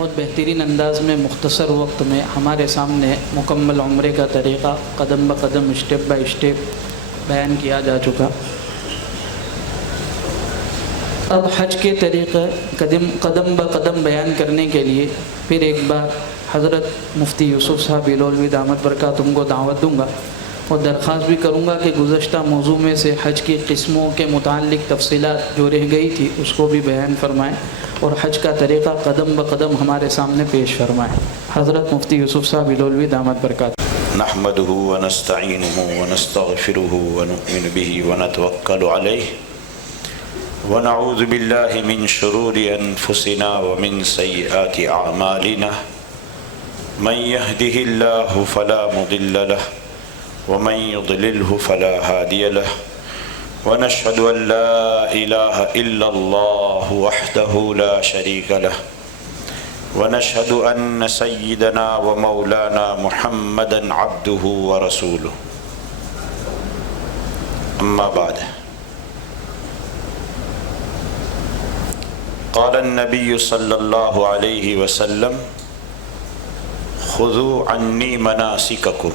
بہت بہترین انداز میں مختصر وقت میں ہمارے سامنے مکمل عمرے کا طریقہ قدم بہ قدم اسٹیپ بائی اسٹیپ بیان کیا جا چکا۔ اب حج کے طریقے قدم بہ قدم بیان کرنے کے لیے پھر ایک بار حضرت مفتی یوسف صاحب بلولوی دامت برکاتہم کو دعوت دوں گا اور درخواست بھی کروں گا کہ گزشتہ موضوع میں سے حج کی قسموں کے متعلق تفصیلات جو رہ گئی تھی اس کو بھی بیان فرمائیں اور حج کا طریقہ قدم بہ قدم ہمارے سامنے پیش فرمائیں۔ حضرت مفتی یوسف صاحب بلولوی دامت برکاتہم۔ نحمده ونستعینه ونستغفره ونؤمن به ونتوکل علیہ ونعوذ باللہ من شرور انفسنا ومن سیئات اعمالنا من يهده الله فلا مضل له ومن يضلله فلا هادي له ونشهد ان لا اله الا الله وحده لا شريك له ونشهد ان سيدنا ومولانا محمدا عبده ورسوله اما بعد قال النبي صلى الله عليه وسلم خذوا عني مناسككم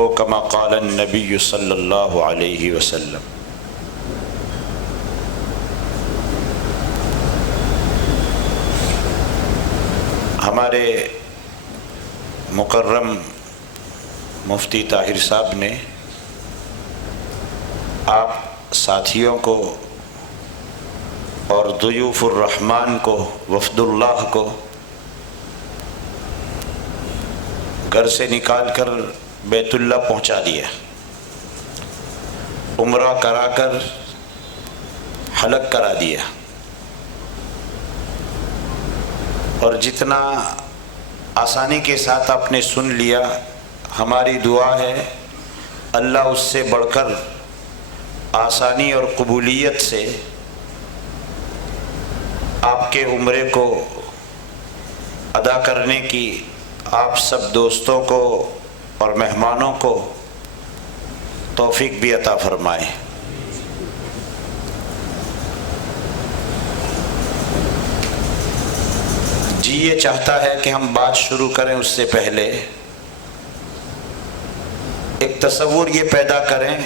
او كما قال النبي صلى الله عليه وسلم۔ ہمارے مکرم مفتی طاہر صاحب نے آپ ساتھیوں کو اور ضیوف الرحمن کو، وفد اللہ کو گھر سے نکال کر بیت اللہ پہنچا دیا، عمرہ کرا کر حلق کرا دیا، اور جتنا آسانی کے ساتھ آپ نے سن لیا، ہماری دعا ہے اللہ اس سے بڑھ کر آسانی اور قبولیت سے آپ کے عمرے کو ادا کرنے کی آپ سب دوستوں کو اور مہمانوں کو توفیق بھی عطا فرمائے۔ جی یہ چاہتا ہے کہ ہم بات شروع کریں اس سے پہلے ایک تصور یہ پیدا کریں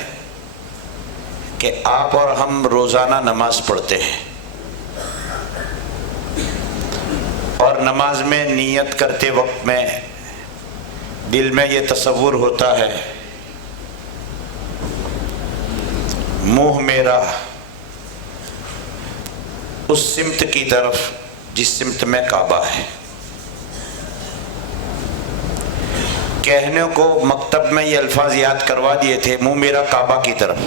کہ آپ اور ہم روزانہ نماز پڑھتے ہیں اور نماز میں نیت کرتے وقت میں دل میں یہ تصور ہوتا ہے منہ میرا اس سمت کی طرف جس سمت میں کعبہ ہے۔ کہنے کو مکتب میں یہ الفاظ یاد کروا دیے تھے، منہ میرا کعبہ کی طرف۔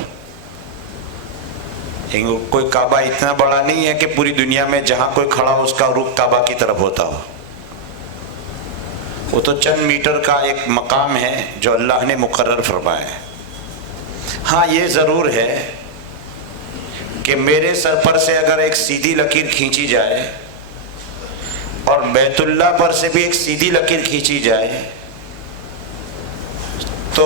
کوئی کعبہ اتنا بڑا نہیں ہے کہ پوری دنیا میں جہاں کوئی کھڑا ہو اس کا رخ کعبہ کی طرف ہوتا ہو، وہ تو چند میٹر کا ایک مقام ہے جو اللہ نے مقرر فرمایا ہے۔ ہاں یہ ضرور ہے کہ میرے سر پر سے اگر ایک سیدھی لکیر کھینچی جائے اور بیت اللہ پر سے بھی ایک سیدھی لکیر کھینچی جائے تو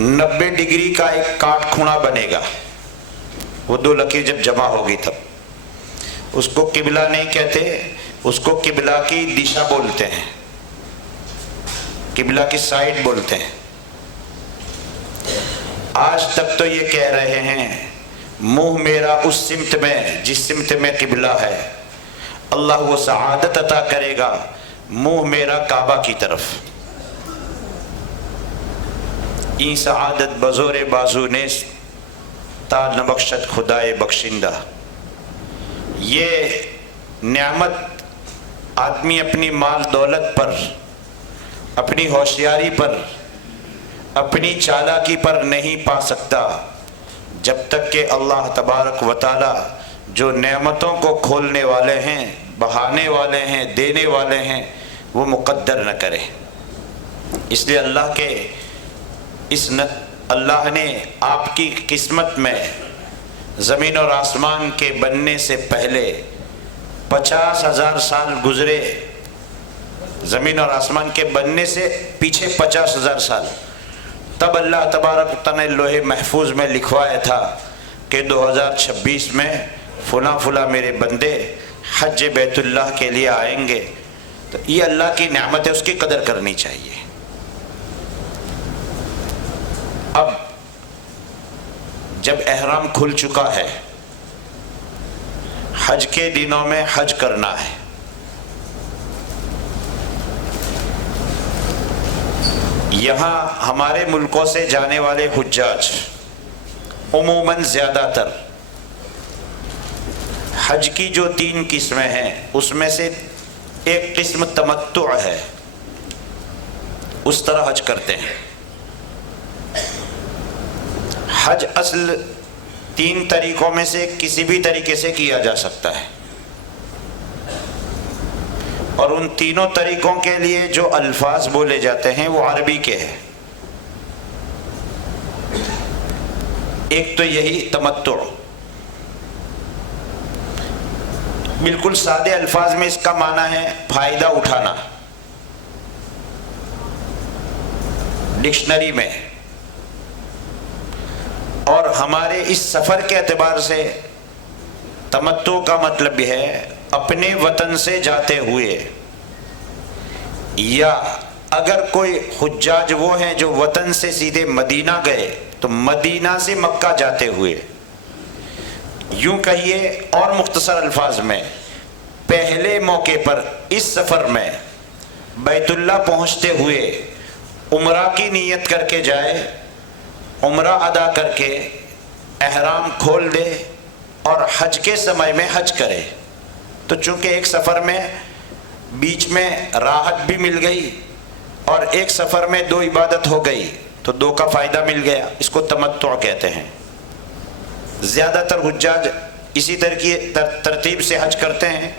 90 ڈگری کا ایک کاٹ کھونا بنے گا۔ وہ دو لکیر جب جمع ہوگی تب اس کو قبلہ نہیں کہتے، اس کو قبلہ کی دشا بولتے ہیں، قبلہ کی سائڈ بولتے ہیں۔ آج تک تو یہ کہہ رہے ہیں منہ میرا اس سمت میں جس سمت میں قبلہ ہے، اللہ وہ سعادت عطا کرے گا منہ میرا کعبہ کی طرف۔ این سعادت بزور بازو نیست تا نبخشت خدائے بخشندہ۔ یہ نعمت آدمی اپنی مال دولت پر، اپنی ہوشیاری پر، اپنی چالاکی پر نہیں پا سکتا جب تک کہ اللہ تبارک و تعالی جو نعمتوں کو کھولنے والے ہیں، بہانے والے ہیں، دینے والے ہیں، وہ مقدر نہ کرے۔ اس لیے اللہ نے آپ کی قسمت میں زمین اور آسمان کے بننے سے پہلے 50,000 سال گزرے، زمین اور آسمان کے بننے سے پیچھے 50,000 سال، تب اللہ تبارک و تعالی نے لوح محفوظ میں لکھوایا تھا کہ 2026 میں فلاں فلاں میرے بندے حج بیت اللہ کے لیے آئیں گے تو یہ اللہ کی نعمت ہے، اس کی قدر کرنی چاہیے۔ اب جب احرام کھل چکا ہے، حج کے دنوں میں حج کرنا ہے، یہاں ہمارے ملکوں سے جانے والے حجاج عموماً زیادہ تر حج کی جو 3 قسمیں ہیں اس میں سے ایک قسم تمتع ہے، اس طرح حج کرتے ہیں۔ حج اصل 3 طریقوں میں سے کسی بھی طریقے سے کیا جا سکتا ہے، اور ان تینوں طریقوں کے لیے جو الفاظ بولے جاتے ہیں وہ عربی کے ہیں۔ ایک تو یہی تمتع، بالکل سادے الفاظ میں اس کا معنی ہے فائدہ اٹھانا، ڈکشنری میں، اور ہمارے اس سفر کے اعتبار سے تمتع کا مطلب یہ ہے اپنے وطن سے جاتے ہوئے، یا اگر کوئی حجاج وہ ہیں جو وطن سے سیدھے مدینہ گئے تو مدینہ سے مکہ جاتے ہوئے، یوں کہیے اور مختصر الفاظ میں پہلے موقع پر اس سفر میں بیت اللہ پہنچتے ہوئے عمرہ کی نیت کر کے جائے، عمرہ ادا کر کے احرام کھول دے اور حج کے سمے میں حج کرے، تو چونکہ ایک سفر میں بیچ میں راحت بھی مل گئی اور ایک سفر میں 2 عبادت ہو گئی تو 2 کا فائدہ مل گیا، اس کو تمتع کہتے ہیں۔ زیادہ تر حجاج اسی ترتیب سے حج کرتے ہیں،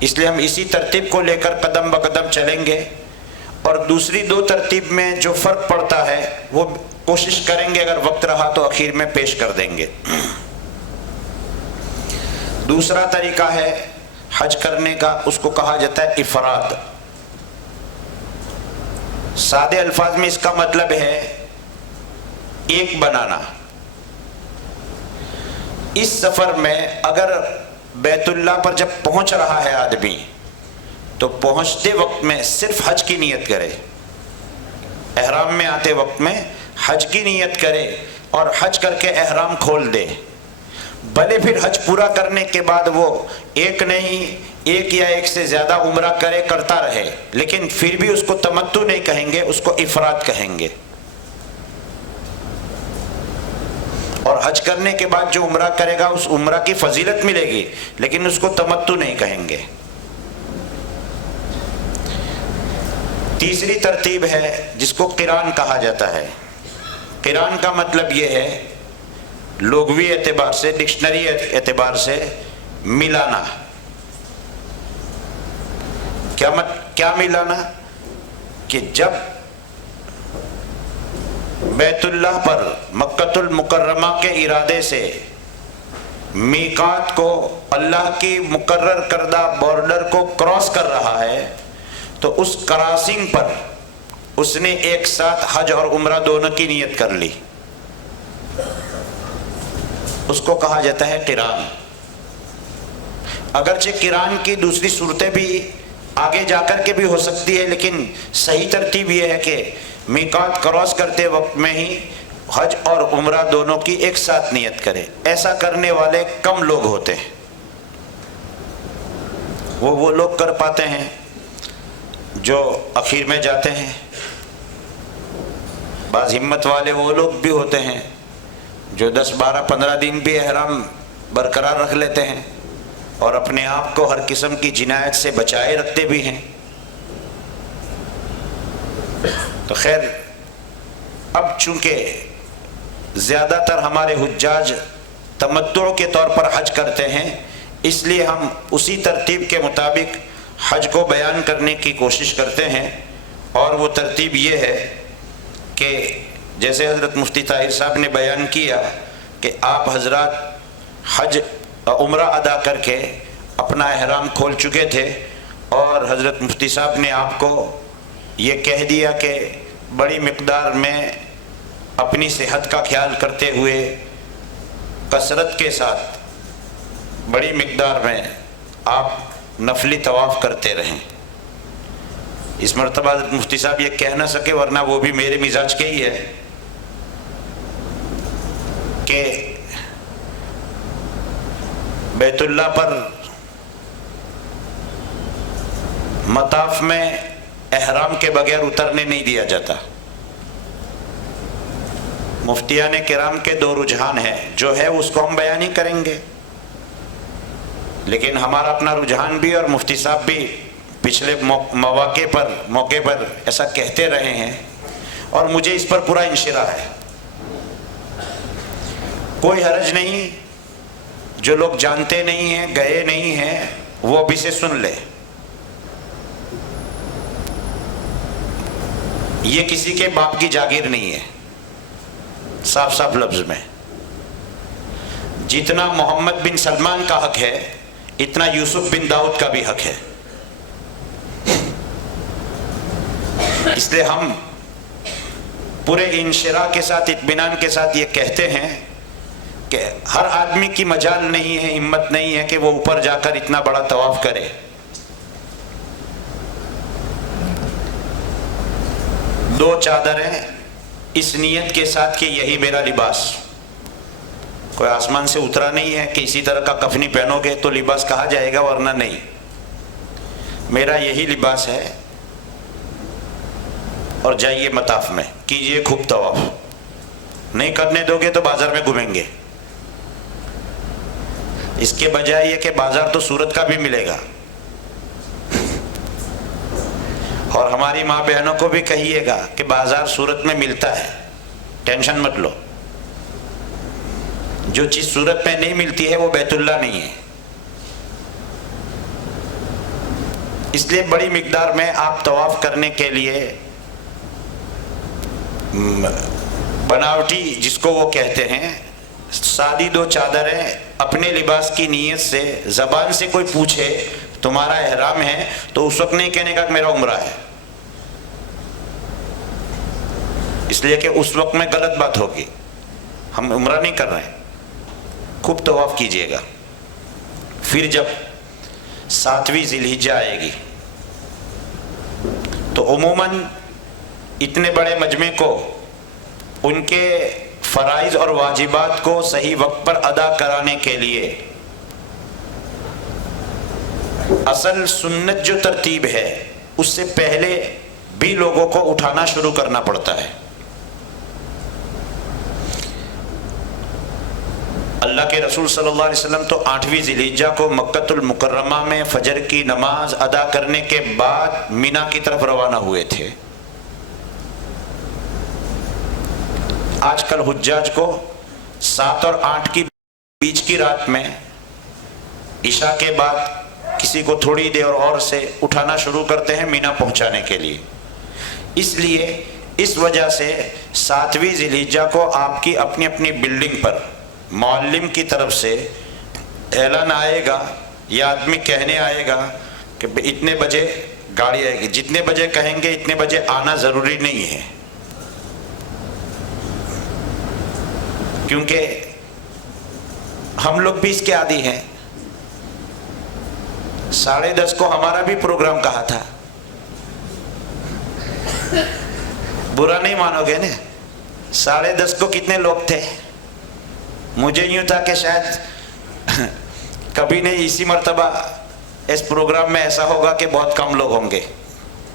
اس لیے ہم اسی ترتیب کو لے کر قدم بقدم چلیں گے، اور دوسری 2 ترتیب میں جو فرق پڑتا ہے وہ کوشش کریں گے اگر وقت رہا تو اخیر میں پیش کر دیں گے۔ دوسرا طریقہ ہے حج کرنے کا، اس کو کہا جاتا ہے افراد۔ سادے الفاظ میں اس کا مطلب ہے ایک بنانا۔ اس سفر میں اگر بیت اللہ پر جب پہنچ رہا ہے آدمی تو پہنچتے وقت میں صرف حج کی نیت کرے، احرام میں آتے وقت میں حج کی نیت کرے اور حج کر کے احرام کھول دے، بھلے پھر حج پورا کرنے کے بعد وہ ایک نہیں 1 یا 1 سے زیادہ عمرہ کرتا رہے، لیکن پھر بھی اس کو تمتع نہیں کہیں گے، اس کو افراد کہیں گے۔ اور حج کرنے کے بعد جو عمرہ کرے گا اس عمرہ کی فضیلت ملے گی، لیکن اس کو تمتع نہیں کہیں گے۔ تیسری ترتیب ہے جس کو قران کہا جاتا ہے۔ قران کا مطلب یہ ہے لغوی اعتبار سے، ڈکشنری اعتبار سے ملانا۔ کیا ملانا؟ کہ جب بیت اللہ پر مکۃ المکرمہ کے ارادے سے میقات کو، اللہ کی مقرر کردہ بارڈر کو کراس کر رہا ہے تو اس کراسنگ پر اس نے ایک ساتھ حج اور عمرہ دونوں کی نیت کر لی، اس کو کہا جاتا ہے قران۔ اگرچہ قران کی دوسری صورتیں بھی آگے جا کر کے بھی ہو سکتی ہے، لیکن صحیح ترتیب یہ ہے کہ میقات کراس کرتے وقت میں ہی حج اور عمرہ دونوں کی ایک ساتھ نیت کرے۔ ایسا کرنے والے کم لوگ ہوتے ہیں، وہ لوگ کر پاتے ہیں جو اخیر میں جاتے ہیں۔ بعض ہمت والے وہ لوگ بھی ہوتے ہیں جو 10 12 15 دن بھی احرام برقرار رکھ لیتے ہیں اور اپنے آپ کو ہر قسم کی جنایت سے بچائے رکھتے بھی ہیں۔ تو خیر، اب چونکہ زیادہ تر ہمارے حجاج تمتع کے طور پر حج کرتے ہیں، اس لیے ہم اسی ترتیب کے مطابق حج کو بیان کرنے کی کوشش کرتے ہیں، اور وہ ترتیب یہ ہے کہ جیسے حضرت مفتی طاہر صاحب نے بیان کیا کہ آپ حضرات حج عمرہ ادا کر کے اپنا احرام کھول چکے تھے، اور حضرت مفتی صاحب نے آپ کو یہ کہہ دیا کہ بڑی مقدار میں اپنی صحت کا خیال کرتے ہوئے کثرت کے ساتھ بڑی مقدار میں آپ نفلی طواف کرتے رہیں. اس مرتبہ حضرت مفتی صاحب یہ کہہ نہ سکے، ورنہ وہ بھی میرے مزاج کے ہی ہے، کہ بیت اللہ پر مطاف میں احرام کے بغیر اترنے نہیں دیا جاتا. مفتیان کرام کے دو رجحان ہیں، جو ہے اس کو ہم بیان ہی کریں گے، لیکن ہمارا اپنا رجحان بھی، اور مفتی صاحب بھی پچھلے موقع پر ایسا کہتے رہے ہیں، اور مجھے اس پر پورا انشراح ہے. کوئی حرج نہیں، جو لوگ جانتے نہیں ہیں، گئے نہیں ہیں، وہ ابھی سے سن لے. یہ کسی کے باپ کی جاگیر نہیں ہے. صاف صاف لفظ میں، جتنا محمد بن سلمان کا حق ہے اتنا یوسف بن داؤد کا بھی حق ہے. اس لیے ہم پورے انشراح کے ساتھ، اطمینان کے ساتھ یہ کہتے ہیں کہ ہر آدمی کی مجال نہیں ہے، ہمت نہیں ہے کہ وہ اوپر جا کر اتنا بڑا طواف کرے. دو چادریں اس نیت کے ساتھ کہ یہی میرا لباس، کوئی آسمان سے اترا نہیں ہے کہ اسی طرح کا کفنی پہنو گے تو لباس کہا جائے گا، ورنہ نہیں. میرا یہی لباس ہے، اور جائیے مطاف میں کیجئے خوب طواف. نہیں کرنے دو گے تو بازار میں گھومیں گے. اس کے بجائے یہ کہ بازار تو سورت کا بھی ملے گا. اور ہماری ماں بہنوں کو بھی کہیے گا کہ بازار سورت میں ملتا ہے، ٹینشن مت لو. جو چیز سورت میں نہیں ملتی ہے وہ بیت اللہ نہیں ہے. اس لیے بڑی مقدار میں آپ طواف کرنے کے لیے بناوٹی، جس کو وہ کہتے ہیں، سادی دو چادریں اپنے لباس کی نیت سے، زبان سے کوئی پوچھے تمہارا احرام ہے تو اس وقت نہیں کہنے کا کہ میرا عمرہ ہے، اس لیے کہ اس وقت میں غلط بات ہوگی. ہم عمرہ نہیں کر رہے ہیں. خوب طواف کیجئے گا. پھر جب 7ویں ذی الحجہ آئے گی تو عموماً اتنے بڑے مجمع کو ان کے فرائض اور واجبات کو صحیح وقت پر ادا کرانے کے لیے اصل سنت جو ترتیب ہے اس سے پہلے بھی لوگوں کو اٹھانا شروع کرنا پڑتا ہے. اللہ کے رسول صلی اللہ علیہ وسلم تو 8ویں ذی الحجہ کو مکۃ المکرمہ میں فجر کی نماز ادا کرنے کے بعد مینا کی طرف روانہ ہوئے تھے. آج کل حجاج کو 7 اور 8 کی بیچ کی رات میں عشاء کے بعد کسی کو تھوڑی دیر اور سے اٹھانا شروع کرتے ہیں مینا پہنچانے کے لیے. اس لیے اس وجہ سے 7ویں ذی الحجہ کو آپ کی اپنی اپنی بلڈنگ پر معلم کی طرف سے اعلان آئے گا یا آدمی کہنے آئے گا کہ اتنے بجے گاڑی آئے گی. جتنے بجے کہیں گے اتنے بجے آنا ضروری نہیں ہے، کیونکہ ہم لوگ بھی اس کے عادی ہیں. 10:30 کو ہمارا بھی پروگرام کہا تھا. برا نہیں مانو گے نا؟ 10:30 کو کتنے لوگ تھے؟ مجھے یوں تھا کہ شاید کبھی نہیں، اسی مرتبہ اس پروگرام میں ایسا ہوگا کہ بہت کم لوگ ہوں گے،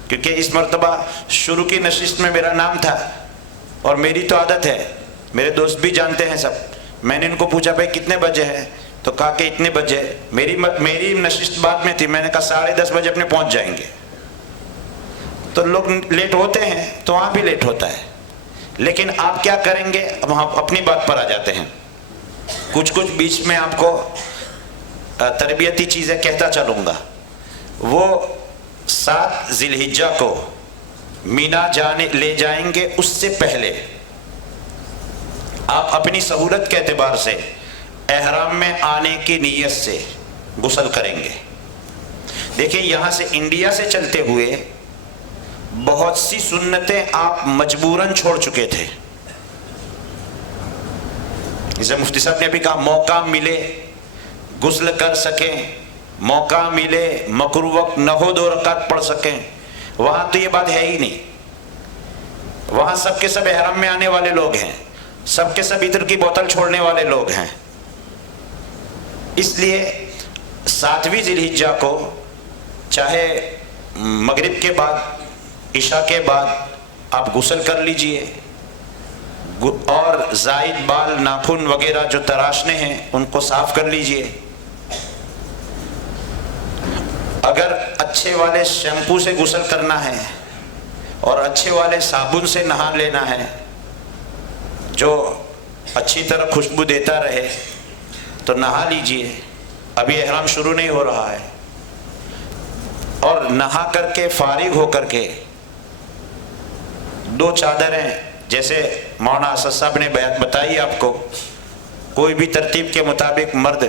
کیونکہ اس مرتبہ شروع کی نشست میں میرا نام تھا. اور میری تو عادت ہے، میرے دوست بھی جانتے ہیں سب. میں نے ان کو پوچھا بھائی کتنے بجے ہے، تو کہا کہ اتنے بجے. میری نشست بعد میں تھی. میں نے کہا 10:30 بجے اپنے پہنچ جائیں گے. تو لوگ لیٹ ہوتے ہیں تو وہاں بھی لیٹ ہوتا ہے. لیکن آپ کیا کریں گے؟ اب ہم اپنی بات پر آ جاتے ہیں. کچھ بیچ میں آپ کو تربیتی چیزیں کہتا چلوں گا. وہ 7 ذی الحجہ کو مینا لے جائیں گے، اس سے پہلے آپ اپنی سہولت کے اعتبار سے احرام میں آنے کی نیت سے غسل کریں گے. دیکھیں یہاں سے انڈیا سے چلتے ہوئے بہت سی سنتیں آپ مجبوراً چھوڑ چکے تھے. جسے مفتی صاحب نے بھی کہا موقع ملے غسل کر سکیں موقع ملے مکروہ وقت نہ ہو 2 رکعت پڑھ سکیں، وہاں تو یہ بات ہے ہی نہیں. وہاں سب کے سب احرام میں آنے والے لوگ ہیں، سب کے سب عطر کی بوتل چھوڑنے والے لوگ ہیں. اس لیے 7ویں ذی الحجہ کو چاہے مغرب کے بعد عشاء کے بعد آپ غسل کر لیجئے، اور زائد بال ناخن وغیرہ جو تراشنے ہیں ان کو صاف کر لیجئے. اگر اچھے والے شیمپو سے غسل کرنا ہے اور اچھے والے صابن سے نہا لینا ہے جو اچھی طرح خوشبو دیتا رہے تو نہا لیجئے. ابھی احرام شروع نہیں ہو رہا ہے، اور نہا کر کے فارغ ہو کر کے 2 چادریں جیسے مولانا اسد صاحب نے بیعت بتائی آپ کو، کوئی بھی ترتیب کے مطابق مرد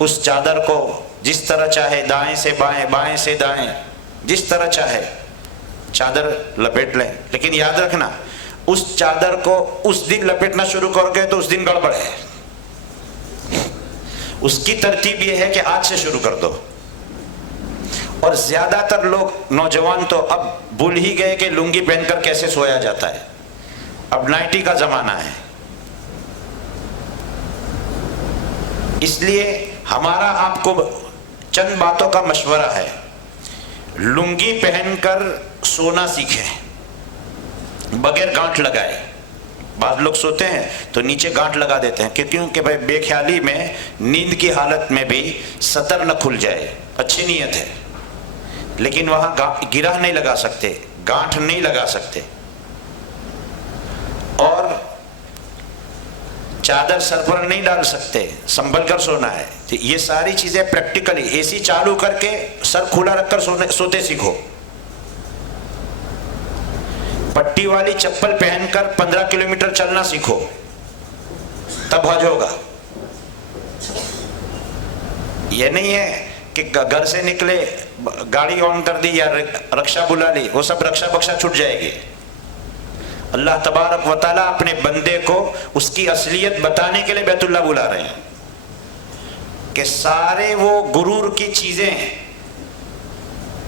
اس چادر کو جس طرح چاہے دائیں سے بائیں، بائیں سے دائیں، جس طرح چاہے چادر لپیٹ لیں. لیکن یاد رکھنا اس چادر کو اس دن لپیٹنا شروع کر گئے تو اس دن گڑبڑ ہے. اس کی ترتیب یہ ہے کہ آج سے شروع کر دو. اور زیادہ تر لوگ نوجوان تو اب بھول ہی گئے کہ لنگی پہن کر کیسے سویا جاتا ہے. اب نائٹی کا زمانہ ہے. اس لیے ہمارا آپ کو چند باتوں کا مشورہ ہے. لنگی پہن کر سونا سیکھیں بغیر گانٹھ لگائے. بعض لوگ سوتے ہیں تو نیچے گانٹھ لگا دیتے ہیں کیونکہ بھائی بے خیالی میں نیند کی حالت میں بھی سطر نہ کھل جائے. اچھی نیت ہے لیکن وہاں گرہ نہیں لگا سکتے، گانٹھ نہیں لگا سکتے. اور چادر سر پر نہیں ڈال سکتے، سنبھل کر سونا ہے. یہ ساری چیزیں پریکٹیکلی اے سی چالو کر کے سر کھلا رکھ کر سوتے سیکھو. پٹی والی چپل پہن کر 15 کلومیٹر چلنا سیکھو، تب حج ہوگا. یہ نہیں ہے کہ گھر سے نکلے گاڑی آن کر دی یا رکشا بلا لی، وہ سب رکشا بکشا چھوٹ جائے گی. اللہ تبارک و تعالیٰ اپنے بندے کو اس کی اصلیت بتانے کے لیے بیت اللہ بلا رہے ہیں کہ سارے وہ غرور کی چیزیں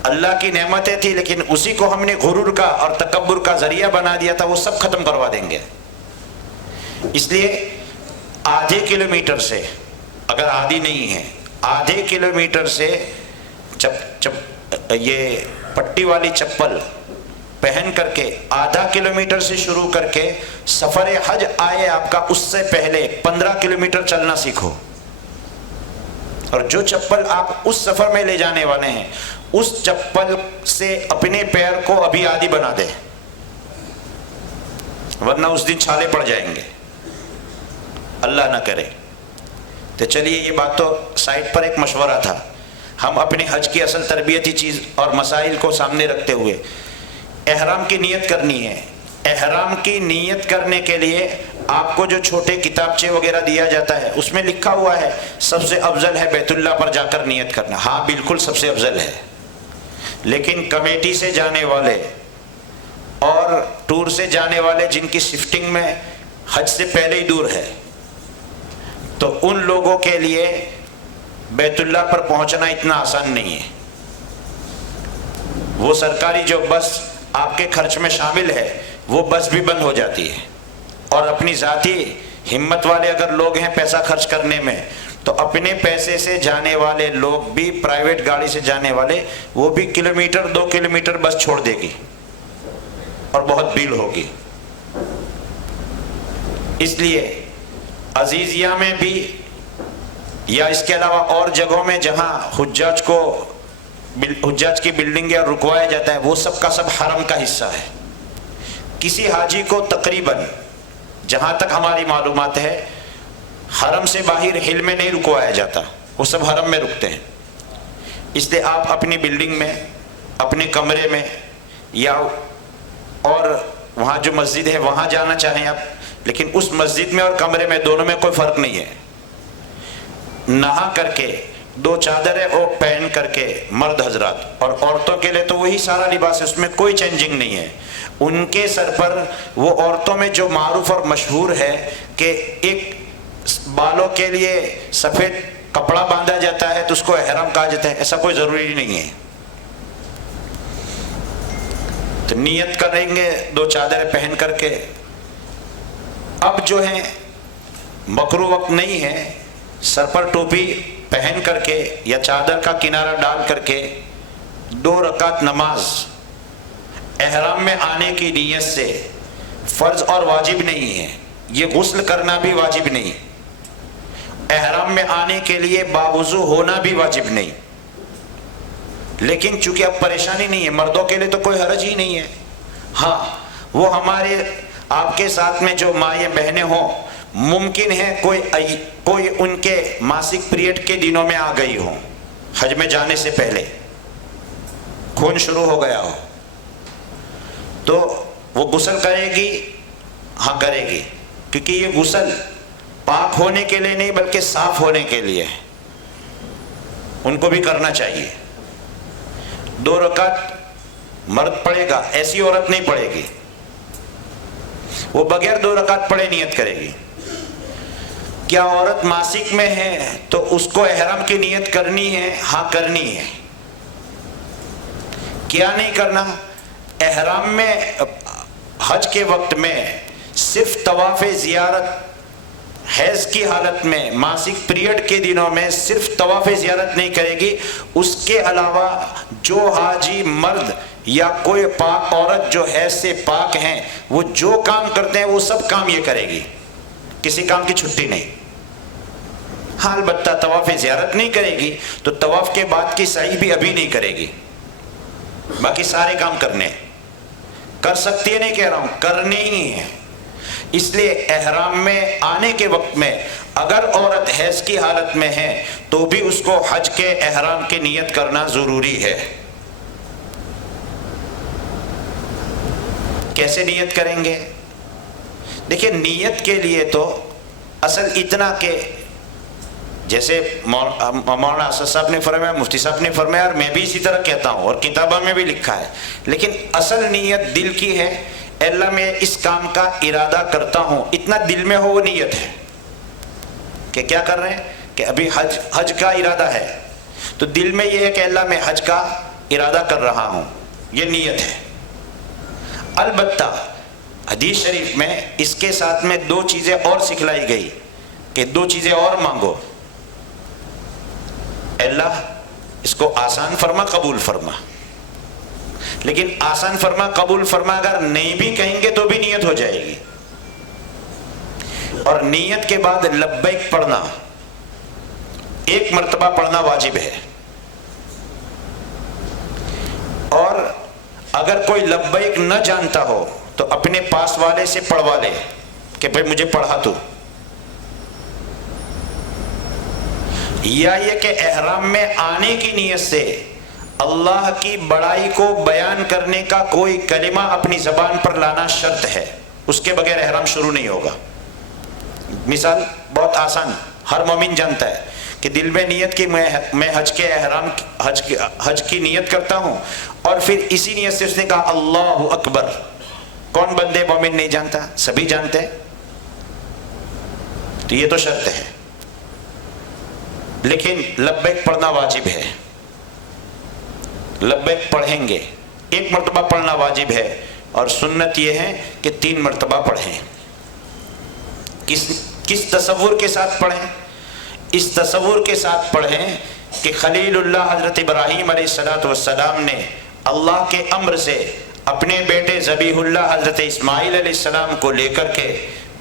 اللہ کی نعمتیں تھی لیکن اسی کو ہم نے غرور کا اور تکبر کا ذریعہ بنا دیا تھا، وہ سب ختم کروا دیں گے. اس لیے آدھے کلومیٹر سے، اگر آدھی نہیں ہے آدھے کلومیٹر سے یہ پٹی والی چپل پہن کر کے آدھا کلومیٹر سے شروع کر کے سفر حج آئے آپ کا اس سے پہلے 15 کلومیٹر چلنا سیکھو. اور جو چپل آپ اس سفر میں لے جانے والے ہیں اس چپل سے اپنے پیر کو ابھی آدھی بنا دے، ورنہ اس دن چھالے پڑ جائیں گے، اللہ نہ کرے. تو چلیے یہ بات تو سائڈ پر ایک مشورہ تھا. ہم اپنے حج کی اصل تربیتی چیز اور مسائل کو سامنے رکھتے ہوئے احرام کی نیت کرنی ہے. احرام کی نیت کرنے کے لیے آپ کو جو چھوٹے کتابچے وغیرہ دیا جاتا ہے اس میں لکھا ہوا ہے سب سے افضل ہے بیت اللہ پر جا کر نیت کرنا. ہاں بالکل سب سے افضل ہے، لیکن کمیٹی سے جانے والے اور ٹور سے جانے والے جن کی شفٹنگ میں حج سے پہلے ہی دور ہے تو ان لوگوں کے لیے بیت اللہ پر پہنچنا اتنا آسان نہیں ہے. وہ سرکاری جو بس آپ کے خرچ میں شامل ہے وہ بس بھی بند ہو جاتی ہے. اور اپنی ذاتی ہمت والے اگر لوگ ہیں پیسہ خرچ کرنے میں تو اپنے پیسے سے جانے والے لوگ بھی، پرائیویٹ گاڑی سے جانے والے، وہ بھی کلومیٹر 2 کلومیٹر بس چھوڑ دے گی اور بہت بھیڑ ہوگی. اس لیے عزیزیہ میں بھی یا اس کے علاوہ اور جگہوں میں جہاں حجاج کی بلڈنگیں رکوایا جاتا ہے وہ سب کا سب حرم کا حصہ ہے. کسی حاجی کو تقریباً جہاں تک ہماری معلومات ہے حرم سے باہر ہل میں نہیں رکوایا جاتا، وہ سب حرم میں رکتے ہیں. اس لیے آپ اپنی بلڈنگ میں، اپنے کمرے میں یا اور وہاں جو مسجد ہے وہاں جانا چاہیں آپ، لیکن اس مسجد میں اور کمرے میں دونوں میں کوئی فرق نہیں ہے. نہا کر کے 2 چادریں وہ پہن کر کے مرد حضرات، اور عورتوں کے لیے تو وہی سارا لباس ہے، اس میں کوئی چینجنگ نہیں ہے. ان کے سر پر وہ عورتوں میں جو معروف اور مشہور ہے کہ ایک بالوں کے لیے سفید کپڑا باندھا جاتا ہے تو اس کو احرام کہا جاتا ہے، ایسا کوئی ضروری نہیں ہے۔ تو نیت کریں گے 2 چادریں پہن کر کے۔ اب جو ہے مکروہ وقت نہیں ہے، سر پر ٹوپی پہن کر کے یا چادر کا کنارہ ڈال کر کے 2 رکعت نماز احرام میں آنے کی نیت سے فرض اور واجب نہیں ہے۔ یہ غسل کرنا بھی واجب نہیں، احرام میں آنے کے لیے باوضو ہونا بھی واجب نہیں۔ لیکن چونکہ اب پریشانی نہیں ہے، مردوں کے لیے تو کوئی حرج ہی نہیں ہے۔ ہاں وہ ہمارے آپ کے ساتھ میں جو مائیں بہنیں ہوں، ممکن ہے کوئی ان کے ماسک پیریڈ کے دنوں میں آ گئی ہوں، حج میں جانے سے پہلے خون شروع ہو گیا ہو، تو وہ غسل کرے گی؟ ہاں کرے گی، کیونکہ یہ غسل پاک ہونے کے لیے نہیں بلکہ صاف ہونے کے لیے ہے، ان کو بھی کرنا چاہیے۔ 2 رکعت مرد پڑھے گا، ایسی عورت نہیں پڑھے گی، وہ بغیر 2 رکعت پڑھے نیت کرے گی۔ کیا عورت ماسک میں ہے تو اس کو احرام کی نیت کرنی ہے؟ ہاں کرنی ہے۔ کیا نہیں کرنا؟ احرام میں حج کے وقت میں صرف طواف زیارت، حیض کی حالت میں ماسک پیریڈ کے دنوں میں صرف طواف زیارت نہیں کرے گی، اس کے علاوہ جو حاجی مرد یا کوئی پاک عورت جو حیض سے پاک ہیں وہ جو کام کرتے ہیں وہ سب کام یہ کرے گی، کسی کام کی چھٹی نہیں۔ ہاں البتہ طواف زیارت نہیں کرے گی تو طواف کے بعد کی سعی بھی ابھی نہیں کرے گی، باقی سارے کام کرنے ہیں۔ کر سکتی ہے نہیں کہہ رہا ہوں، کرنے ہی ہیں۔ اس لیے احرام میں آنے کے وقت میں اگر عورت حیض کی حالت میں ہے تو بھی اس کو حج کے احرام کی نیت کرنا ضروری ہے۔ کیسے نیت کریں گے؟ دیکھیں نیت کے لیے تو اصل اتنا کہ جیسے مولانا اسد صاحب نے فرمایا، مفتی صاحب نے فرمایا، اور میں بھی اسی طرح کہتا ہوں اور کتابوں میں بھی لکھا ہے، لیکن اصل نیت دل کی ہے۔ اللہ میں اس کام کا ارادہ کرتا ہوں، اتنا دل میں ہو وہ نیت ہے کہ کیا کر رہے ہیں کہ ابھی حج کا ارادہ ہے، تو دل میں یہ ہے کہ اللہ میں حج کا ارادہ کر رہا ہوں، یہ نیت ہے۔ البتہ حدیث شریف میں اس کے ساتھ میں 2 چیزیں اور سکھلائی گئی کہ 2 چیزیں اور مانگو، اللہ اس کو آسان فرما، قبول فرما۔ لیکن آسان فرما قبول فرما اگر نہیں بھی کہیں گے تو بھی نیت ہو جائے گی، اور نیت کے بعد لبیک پڑھنا 1 مرتبہ پڑھنا واجب ہے، اور اگر کوئی لبیک نہ جانتا ہو تو اپنے پاس والے سے پڑھوا لے کہ بھئی مجھے پڑھا تو، یا یہ کہ احرام میں آنے کی نیت سے اللہ کی بڑائی کو بیان کرنے کا کوئی کلمہ اپنی زبان پر لانا شرط ہے، اس کے بغیر احرام شروع نہیں ہوگا۔ مثال بہت آسان، ہر مومن جانتا ہے کہ دل میں نیت کی میں حج کے احرام حج کی نیت کرتا ہوں، اور پھر اسی نیت سے اس نے کہا اللہ اکبر۔ کون بندے مومن نہیں جانتا؟ سبھی جانتے ہیں، تو یہ تو شرط ہے، لیکن لبیک پڑھنا واجب ہے۔ لبیک پڑھیں گے، 1 مرتبہ پڑھنا واجب ہے، اور سنت یہ ہے کہ 3 مرتبہ پڑھیں۔ کس تصور کے ساتھ پڑھیں؟ اس تصور کے ساتھ پڑھیں کہ خلیل اللہ حضرت ابراہیم علیہ السلام نے اللہ کے امر سے اپنے بیٹے ذبیح اللہ حضرت اسماعیل علیہ السلام کو لے کر کے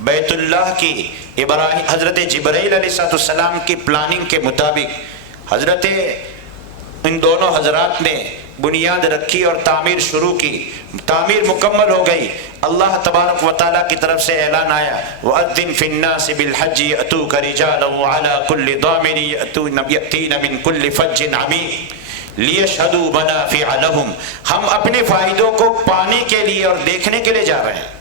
بیت اللہ کی حضرت جبرائیل علیہ السلام کی پلاننگ کے مطابق حضرت ان دونوں حضرات نے بنیاد رکھی اور تعمیر شروع کی، تعمیر مکمل ہو گئی۔ اللہ تبارک و تعالیٰ کی طرف سے اعلان آیا وَأَذِّن فِي النَّاسِ بِالْحَجِّ يَأْتُوكَ رِجَالًا وَعَلَىٰ كُلِّ ضَامِرٍ يَأْتِينَ مِنْ كُلِّ فَجٍّ عَمِيقٍ لِيَشْهَدُوا مَنَافِعَ لَهُمْ۔ ہم اپنے فائدوں کو پانے کے لیے اور دیکھنے کے لیے جا رہے ہیں۔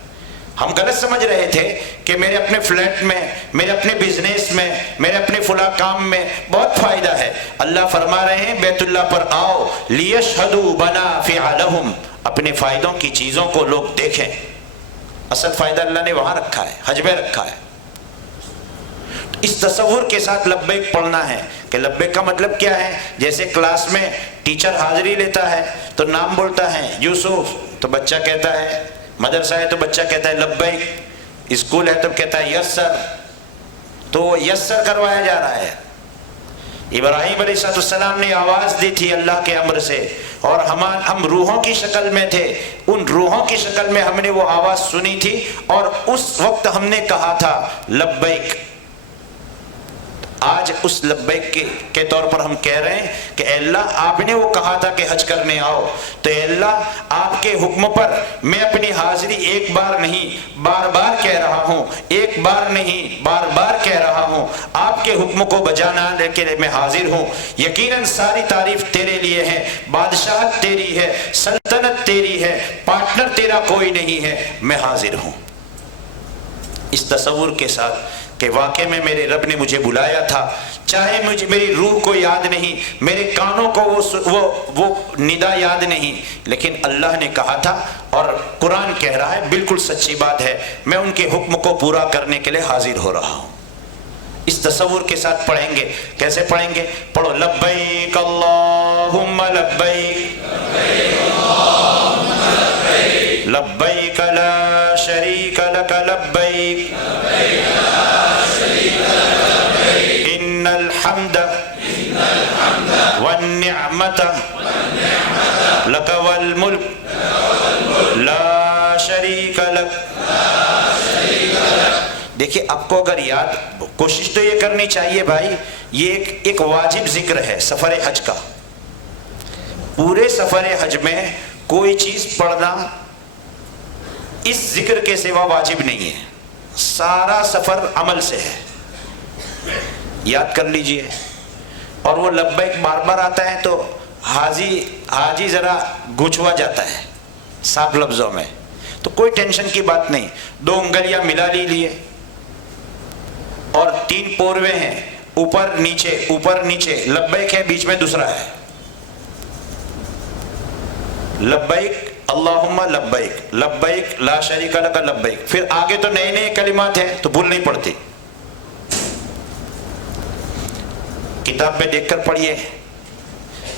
ہم غلط سمجھ رہے تھے کہ میرے اپنے فلیٹ میں، میرے اپنے بزنس میں، میرے اپنے فلاں کام میں بہت فائدہ ہے۔ اللہ فرما رہے ہیں بیت اللہ پر آؤ، لیشہدوا منافع لہم، اپنے فائدوں کی چیزوں کو لوگ دیکھیں۔ اصل فائدہ اللہ نے وہاں رکھا ہے، حج میں رکھا ہے۔ اس تصور کے ساتھ لبیک پڑھنا ہے کہ لبیک کا مطلب کیا ہے؟ جیسے کلاس میں ٹیچر حاضری لیتا ہے تو نام بولتا ہے یوسف، تو بچہ کہتا ہے، مدرسہ ہے تو بچہ کہتا ہے لبیک، اسکول ہے تو کہتا ہے یس سر، تو یس سر کروایا جا رہا ہے۔ ابراہیم علیہ السلام نے آواز دی تھی اللہ کے امر سے، اور ہم روحوں کی شکل میں تھے، ان روحوں کی شکل میں ہم نے وہ آواز سنی تھی، اور اس وقت ہم نے کہا تھا لبیک۔ آج اس لبیک کے طور پر ہم کہہ رہے ہیں کہ اے اللہ آپ نے وہ کہا تھا کہ حج کرنے آؤ، تو اے اللہ آپ کے حکم پر میں اپنی حاضری ایک بار نہیں بار بار کہہ رہا ہوں، ایک بار نہیں بار بار کہہ رہا ہوں، آپ کے حکم کو بجانا لے کے میں حاضر ہوں۔ یقیناً ساری تعریف تیرے لیے ہے، بادشاہت تیری ہے، سلطنت تیری ہے، پارٹنر تیرا کوئی نہیں ہے، میں حاضر ہوں۔ اس تصور کے ساتھ کہ واقع میں میرے رب نے مجھے بلایا تھا، چاہے مجھے میری روح کو یاد نہیں، میرے کانوں کو وہ ندا یاد نہیں، لیکن اللہ نے کہا تھا، اور قرآن کہہ رہا ہے، بالکل سچی بات ہے، میں ان کے حکم کو پورا کرنے کے لیے حاضر ہو رہا ہوں۔ اس تصور کے ساتھ پڑھیں گے، کیسے پڑھیں گے؟ پڑھو لبیک اللہم لبیک لبیک لا شریک لک لبیک ان الحمد والنعمت لک والملک لا شریک لک۔ دیکھیے آپ کو اگر یاد، کوشش تو یہ کرنی چاہیے بھائی، یہ ایک واجب ذکر ہے سفر حج کا۔ پورے سفر حج میں کوئی چیز پڑھنا اس ذکر کے سوا واجب نہیں ہے، سارا سفر عمل سے ہے، یاد کر لیجئے۔ اور وہ لبیک بار بار آتا ہے تو حاجی ذرا گچوا جاتا ہے صاف لفظوں میں، تو کوئی ٹینشن کی بات نہیں، 2 انگلیاں ملا لیجئے، اور 3 پوروے ہیں، اوپر نیچے، لبیک ہے بیچ میں دوسرا ہے، لبیک اللہم لبیک لبیک لا شریک لک لبیک۔ پھر آگے تو نئے کلمات ہیں تو بھول نہیں پڑتی، کتاب میں دیکھ کر پڑھیے،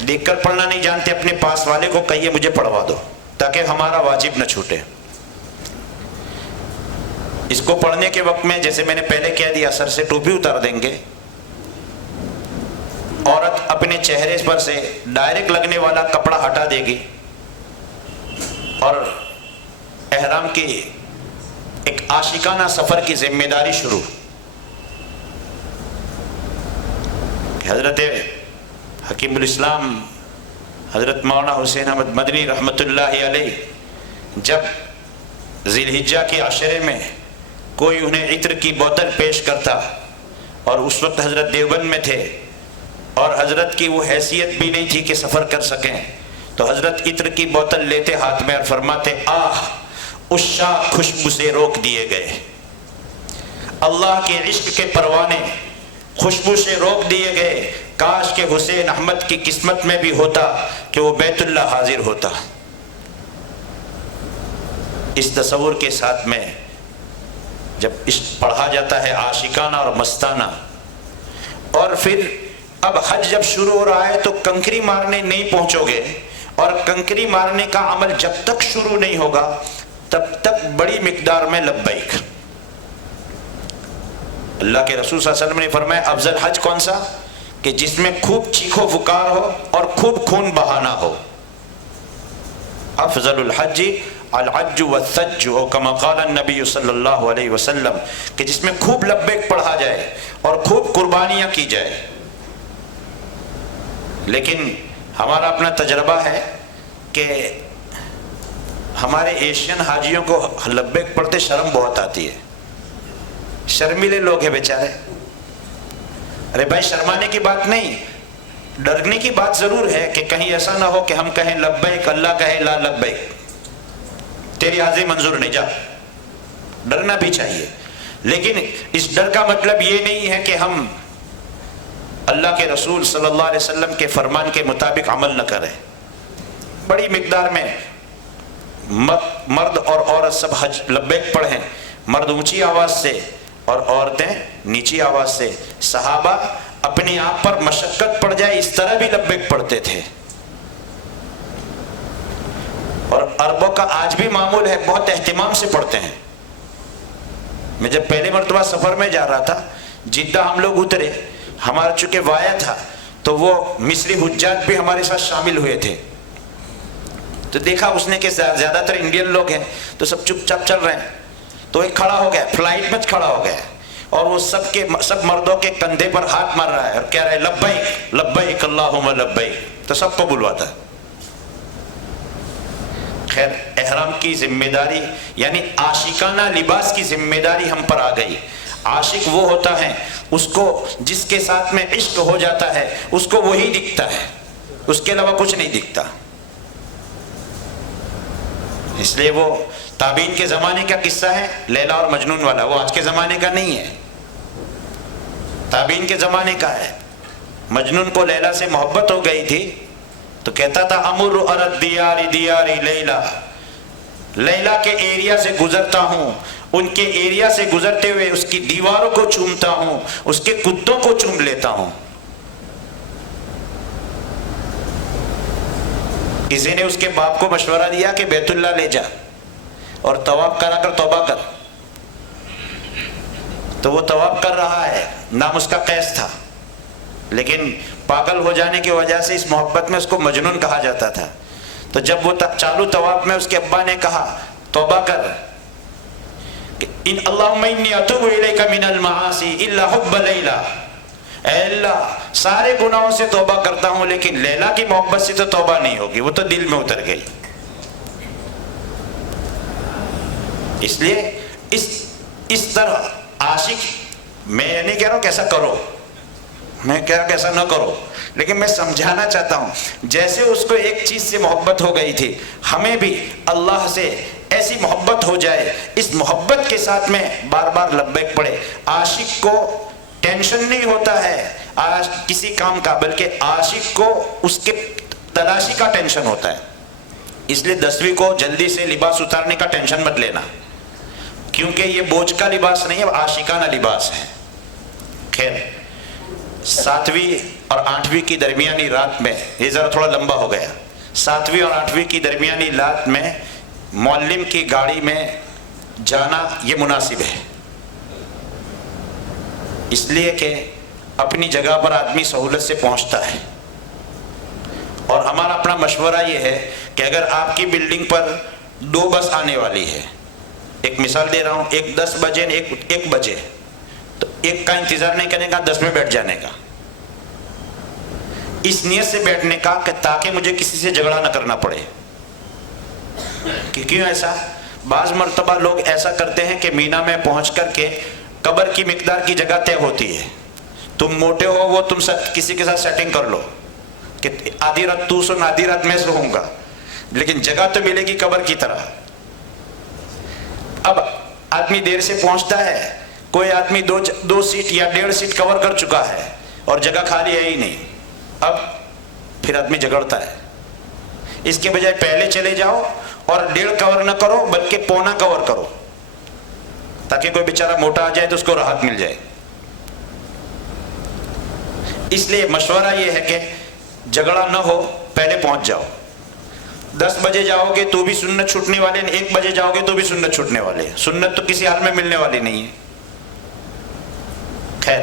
دیکھ کر پڑھنا نہیں جانتے اپنے پاس والے کو کہیے مجھے پڑھوا دو، تاکہ ہمارا واجب نہ چھوٹے۔ اس کو پڑھنے کے وقت میں جیسے میں نے پہلے کہہ دیا، سر سے ٹوپی اتار دیں گے، عورت اپنے چہرے پر سے ڈائریکٹ لگنے والا کپڑا ہٹا دے گی، اور احرام کی ایک عاشقانہ سفر کی ذمہ داری شروع۔ حضرت حکیم الاسلام حضرت مولانا حسین احمد مدنی رحمۃ اللہ علیہ جب ذی الحجہ کے عشرے میں کوئی انہیں عطر کی بوتل پیش کرتا، اور اس وقت حضرت دیوبند میں تھے اور حضرت کی وہ حیثیت بھی نہیں تھی کہ سفر کر سکیں، تو حضرت عطر کی بوتل لیتے ہاتھ میں اور فرماتے آہ اس شاہ خوشبو سے روک دیے گئے، اللہ کے عشق کے پروانے خوشبو سے روک دیے گئے، کاش کہ حسین احمد کی قسمت میں بھی ہوتا کہ وہ بیت اللہ حاضر ہوتا۔ اس تصور کے ساتھ میں جب پڑھا جاتا ہے عاشقانہ اور مستانہ، اور پھر اب حج جب شروع ہو رہا ہے تو کنکری مارنے نہیں پہنچو گے، اور کنکری مارنے کا عمل جب تک شروع نہیں ہوگا تب تک بڑی مقدار میں لبیک۔ اللہ کے رسول صلی اللہ علیہ وسلم نے فرمایا افضل حج کون سا؟ کہ جس میں خوب چیخو پکار ہو اور خوب خون بہانا ہو۔ افضل الحج العج والثج، او کما قال النبی صلی اللہ علیہ وسلم، کہ جس میں خوب لبیک پڑھا جائے اور خوب قربانیاں کی جائے۔ لیکن ہمارا اپنا تجربہ ہے کہ ہمارے ایشین حاجیوں کو لبیک پڑھتے شرم بہت آتی ہے، شرمیلے لوگ ہیں بیچارے۔ ارے بھائی شرمانے کی بات نہیں، ڈرنے کی بات ضرور ہے کہ کہیں ایسا نہ ہو کہ ہم کہیں لبیک، اللہ کہے لا لبیک، تیری حاضری منظور نہیں، جا۔ ڈرنا بھی چاہیے، لیکن اس ڈر کا مطلب یہ نہیں ہے کہ ہم اللہ کے رسول صلی اللہ علیہ وسلم کے فرمان کے مطابق عمل نہ کریں۔ بڑی مقدار میں مرد اور عورت سب حج لبیک پڑھیں، مرد اونچی آواز سے اور عورتیں نیچی آواز سے۔ صحابہ اپنے آپ پر مشقت پڑ جائے اس طرح بھی لبیک پڑھتے تھے. اور عربوں کا آج بھی معمول ہے, بہت اہتمام سے پڑھتے ہیں. میں جب پہلی مرتبہ سفر میں جا رہا تھا, جدہ ہم لوگ اترے, ہمارا چونکہ وایا تھا تو وہ مصری حجاج بھی ہمارے ساتھ شامل ہوئے تھے. تو دیکھا اس نے کہ زیادہ تر انڈین لوگ ہیں تو سب چپ چاپ چل رہے ہیں. تو ایک کھڑا ہو گیا, فلائٹ میں کھڑا ہو گیا, اور وہ سب مردوں کے کندھے پر ہاتھ مار رہا ہے اور کہہ رہا ہے لبیک لبیک اللہم لبیک. تو سب کو بلواتا ہے. خیر, احرام کی ذمہ داری یعنی عاشقانہ لباس کی ذمہ داری ہم پر آ گئی. عاشق وہ ہوتا ہے اس کو جس کے ساتھ میں عشق ہو جاتا ہے اس کو وہی دکھتا ہے, اس کے علاوہ کچھ نہیں دکھتا. اس لیے وہ تابعین کے زمانے کا قصہ ہے لیلا اور مجنون والا, وہ آج کے زمانے کا نہیں ہے, تابعین کے زمانے کا ہے. مجنون کو لیلا سے محبت ہو گئی تھی تو کہتا تھا امر ارد دیاری دیاری لیلا, لیلا کے ایریا سے گزرتا ہوں, ان کے ایریا سے گزرتے ہوئے اس کی دیواروں کو چومتا ہوں, اس کے کتوں کو چوم لیتا ہوں. کسی نے اس کے باپ کو مشورہ دیا کہ بیت اللہ لے جا اور طواف کرا کر توبہ کر. تو وہ طواف کر رہا ہے, نام اس کا قیس تھا, لیکن پاگل ہو جانے کی وجہ سے اس محبت میں اس کو مجنون کہا جاتا تھا. تو جب وہ چالو طواف میں اس کے ابا نے کہا توبہ کر, ان اللہم انی اتوب الیک من المعاصی الا حب لیلا, اے اللہ سارے گناہوں سے توبہ کرتا ہوں لیکن لیلا کی محبت سے تو توبہ نہیں ہوگی, وہ تو دل میں اتر گئی. اس لیے اس طرح عاشق, میں نہیں کہہ رہا ہوں کہ ایسا کرو, میں کہہ رہا ہوں کہ ایسا نہ کرو, لیکن میں سمجھانا چاہتا ہوں جیسے اس کو ایک چیز سے محبت ہو گئی تھی, ہمیں بھی اللہ سے ایسی محبت ہو جائے, اس محبت کے ساتھ میں بار بار لبیک پڑھے. عاشق کو ٹینشن نہیں ہوتا ہے کسی کام کا, بلکہ عاشق کو اس کے تلاشی کا ٹینشن ہوتا ہے. اس لیے 10ویں کو جلدی سے لباس اتارنے کا ٹینشن مت لینا, کیونکہ یہ بوجھ کا لباس نہیں ہے, عاشقانہ لباس ہے. خیر, 7ویں اور 8ویں کی درمیانی رات میں, یہ ذرا تھوڑا لمبا ہو گیا, 7ویں اور 8ویں کی درمیانی رات میں معلم کی گاڑی میں جانا یہ مناسب ہے, اس لیے کہ اپنی جگہ پر آدمی سہولت سے پہنچتا ہے. اور ہمارا اپنا مشورہ یہ ہے کہ اگر آپ کی بلڈنگ پر 2 بس آنے والی ہے, ایک مثال دے رہا ہوں, ایک 10 بجے ایک بجے, تو ایک کا انتظار نہیں کرنے کا, 10 میں بیٹھ جانے کا, اس نیت سے بیٹھنے کا کہ تاکہ مجھے کسی سے جھگڑا نہ کرنا پڑے. کہ کیوں ایسا؟ بعض مرتبہ لوگ ایسا کرتے ہیں کہ مینا میں پہنچ کر کے قبر کی مقدار کی جگہ طے ہوتی ہے, تم موٹے ہو وہ تم کسی کے ساتھ سیٹنگ کر لو کہ آدھی رات تو سو آدھی رات میں سوؤں گا, لیکن جگہ تو ملے گی قبر کی طرح. اب آدمی دیر سے پہنچتا ہے, کوئی آدمی 2 سیٹ یا 1.5 سیٹ کور کر چکا ہے اور جگہ خالی ہے ہی نہیں, اب پھر آدمی جھگڑتا ہے. اس کے بجائے پہلے چلے جاؤ اور 1.5 کور نہ کرو بلکہ پونا کور کرو, تاکہ کوئی بیچارہ موٹا آ جائے تو اس کو راحت مل جائے. اس لیے مشورہ یہ ہے کہ جھگڑا نہ ہو, پہلے پہنچ جاؤ. 10 بجے جاؤ گے تو بھی سنت چھوٹنے والے, 1 بجے جاؤ گے تو بھی سنت چھوٹنے والے, سنت تو کسی حال میں ملنے والی نہیں ہے. خیر,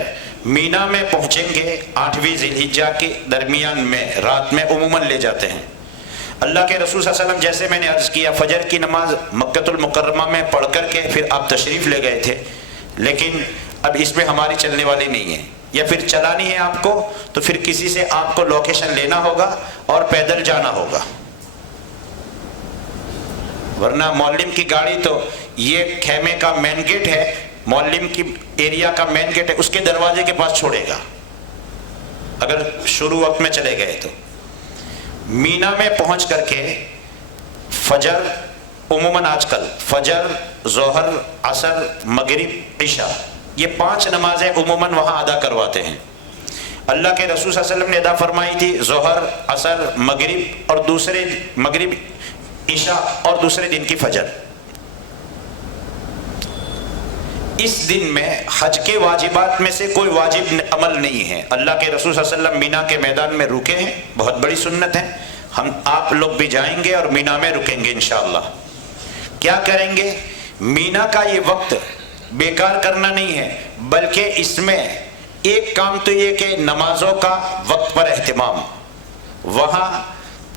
مینا میں پہنچیں گے 8ویں ذی الحجہ کے درمیان میں رات میں عموماً لے جاتے ہیں. اللہ کے رسول صلی اللہ علیہ وسلم, جیسے میں نے عرض کیا, فجر کی نماز مکۃ المکرمہ میں پڑھ کر کے پھر آپ تشریف لے گئے تھے, لیکن اب اس میں ہماری چلنے والی نہیں ہے, یا پھر چلانی ہے آپ کو تو پھر کسی سے آپ کو لوکیشن لینا ہوگا اور پیدل جانا ہوگا, ورنہ معلم کی گاڑی تو یہ خیمے کا مین گیٹ ہے, معلم کی ایریا کا مین گیٹ ہے, اس کے دروازے کے پاس چھوڑے گا اگر شروع وقت میں چلے گئے تو. مینا میں پہنچ کر کے فجر, عموماً آج کل فجر, ظہر, عصر, مغرب, عشاء, یہ 5 نمازیں عموماً وہاں ادا کرواتے ہیں. اللہ کے رسول صلی اللہ علیہ وسلم نے ادا فرمائی تھی ظہر, عصر, مغرب اور مغرب, عشاء اور دوسرے دن کی فجر. اس دن میں حج کے واجبات میں سے کوئی واجب عمل نہیں ہے. اللہ کے رسول صلی اللہ علیہ وسلم مینا کے میدان میں رکے ہیں, بہت بڑی سنت ہے. آپ لوگ بھی جائیں گے اور مینا میں رکیں گے انشاءاللہ. کیا کریں گے؟ مینا کا یہ وقت بیکار کرنا نہیں ہے, بلکہ اس میں ایک کام تو یہ کہ نمازوں کا وقت پر اہتمام, وہاں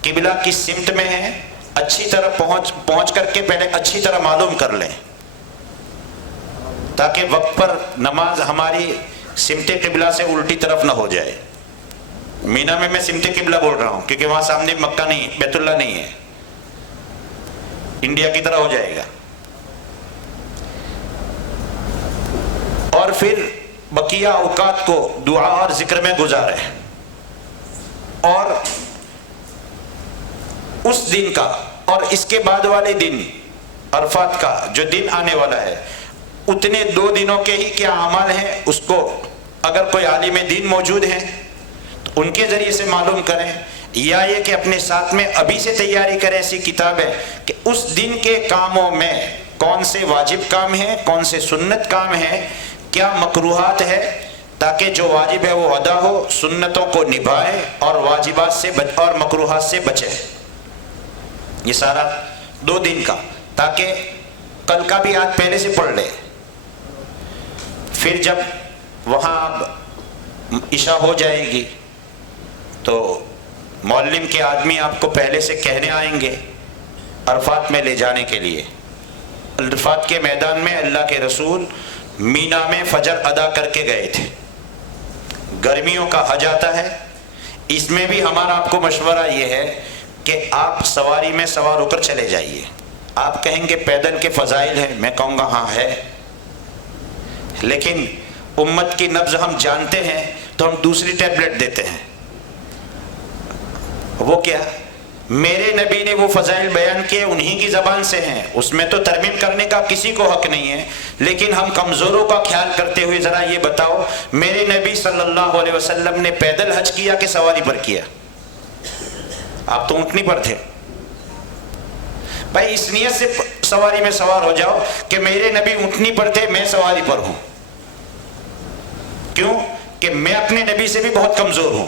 قبلہ کس سمت میں ہے اچھی طرح پہنچ کر کے پہلے اچھی طرح معلوم کر لیں, تاکہ وقت پر نماز ہماری سمت قبلہ سے الٹی طرف نہ ہو جائے. مینا میں سمت قبلہ بول رہا ہوں کیونکہ وہاں سامنے مکہ نہیں, بیت اللہ نہیں ہے, انڈیا کی طرح ہو جائے گا. اور پھر بقیہ اوقات کو دعا اور ذکر میں گزارے, اور اس دن کا اور اس کے بعد والے دن عرفات کا جو دن آنے والا ہے, اتنے 2 دنوں کے ہی کیا اعمال ہیں اس کو اگر کوئی عالم دین موجود ہیں تو ان کے ذریعے سے معلوم کریں, یا یہ کہ اپنے ساتھ میں ابھی سے تیاری کریں. ایسی کتاب ہے کہ اس دن کے کاموں میں کون سے واجب کام ہیں, کون سے سنت کام ہیں, کیا مکروہات ہے, تاکہ جو واجب ہے وہ ادا ہو, سنتوں کو نبھائے اور واجبات سے اور مکروہات سے بچے. یہ سارا 2 دن کا, تاکہ کل کا بھی آج پہلے سے پڑھ لے. پھر جب وہاں عشاء ہو جائے گی تو معلم کے آدمی آپ کو پہلے سے کہنے آئیں گے عرفات میں لے جانے کے لیے. عرفات کے میدان میں اللہ کے رسول مینا میں فجر ادا کر کے گئے تھے. گرمیوں کا حج آتا ہے, اس میں بھی ہمارا آپ کو مشورہ یہ ہے کہ آپ سواری میں سوار ہو کر چلے جائیے. آپ کہیں گے پیدل کے فضائل ہیں, میں کہوں گا ہاں ہے, لیکن امت کی نبض ہم جانتے ہیں تو ہم دوسری ٹیبلٹ دیتے ہیں. وہ کیا؟ میرے نبی نے وہ فضائل بیان کیے, انہی کی زبان سے ہیں, اس میں تو ترمیم کرنے کا کسی کو حق نہیں ہے. لیکن ہم کمزوروں کا خیال کرتے ہوئے ذرا یہ بتاؤ, میرے نبی صلی اللہ علیہ وسلم نے پیدل حج کیا کہ سواری پر کیا؟ آپ تو اونٹنی پر تھے. بھائی اس نیت سے سواری میں سوار ہو جاؤ کہ میرے نبی اونٹنی پر تھے, میں سواری پر ہوں. کیوں؟ کہ میں اپنے نبی سے بھی بہت کمزور ہوں,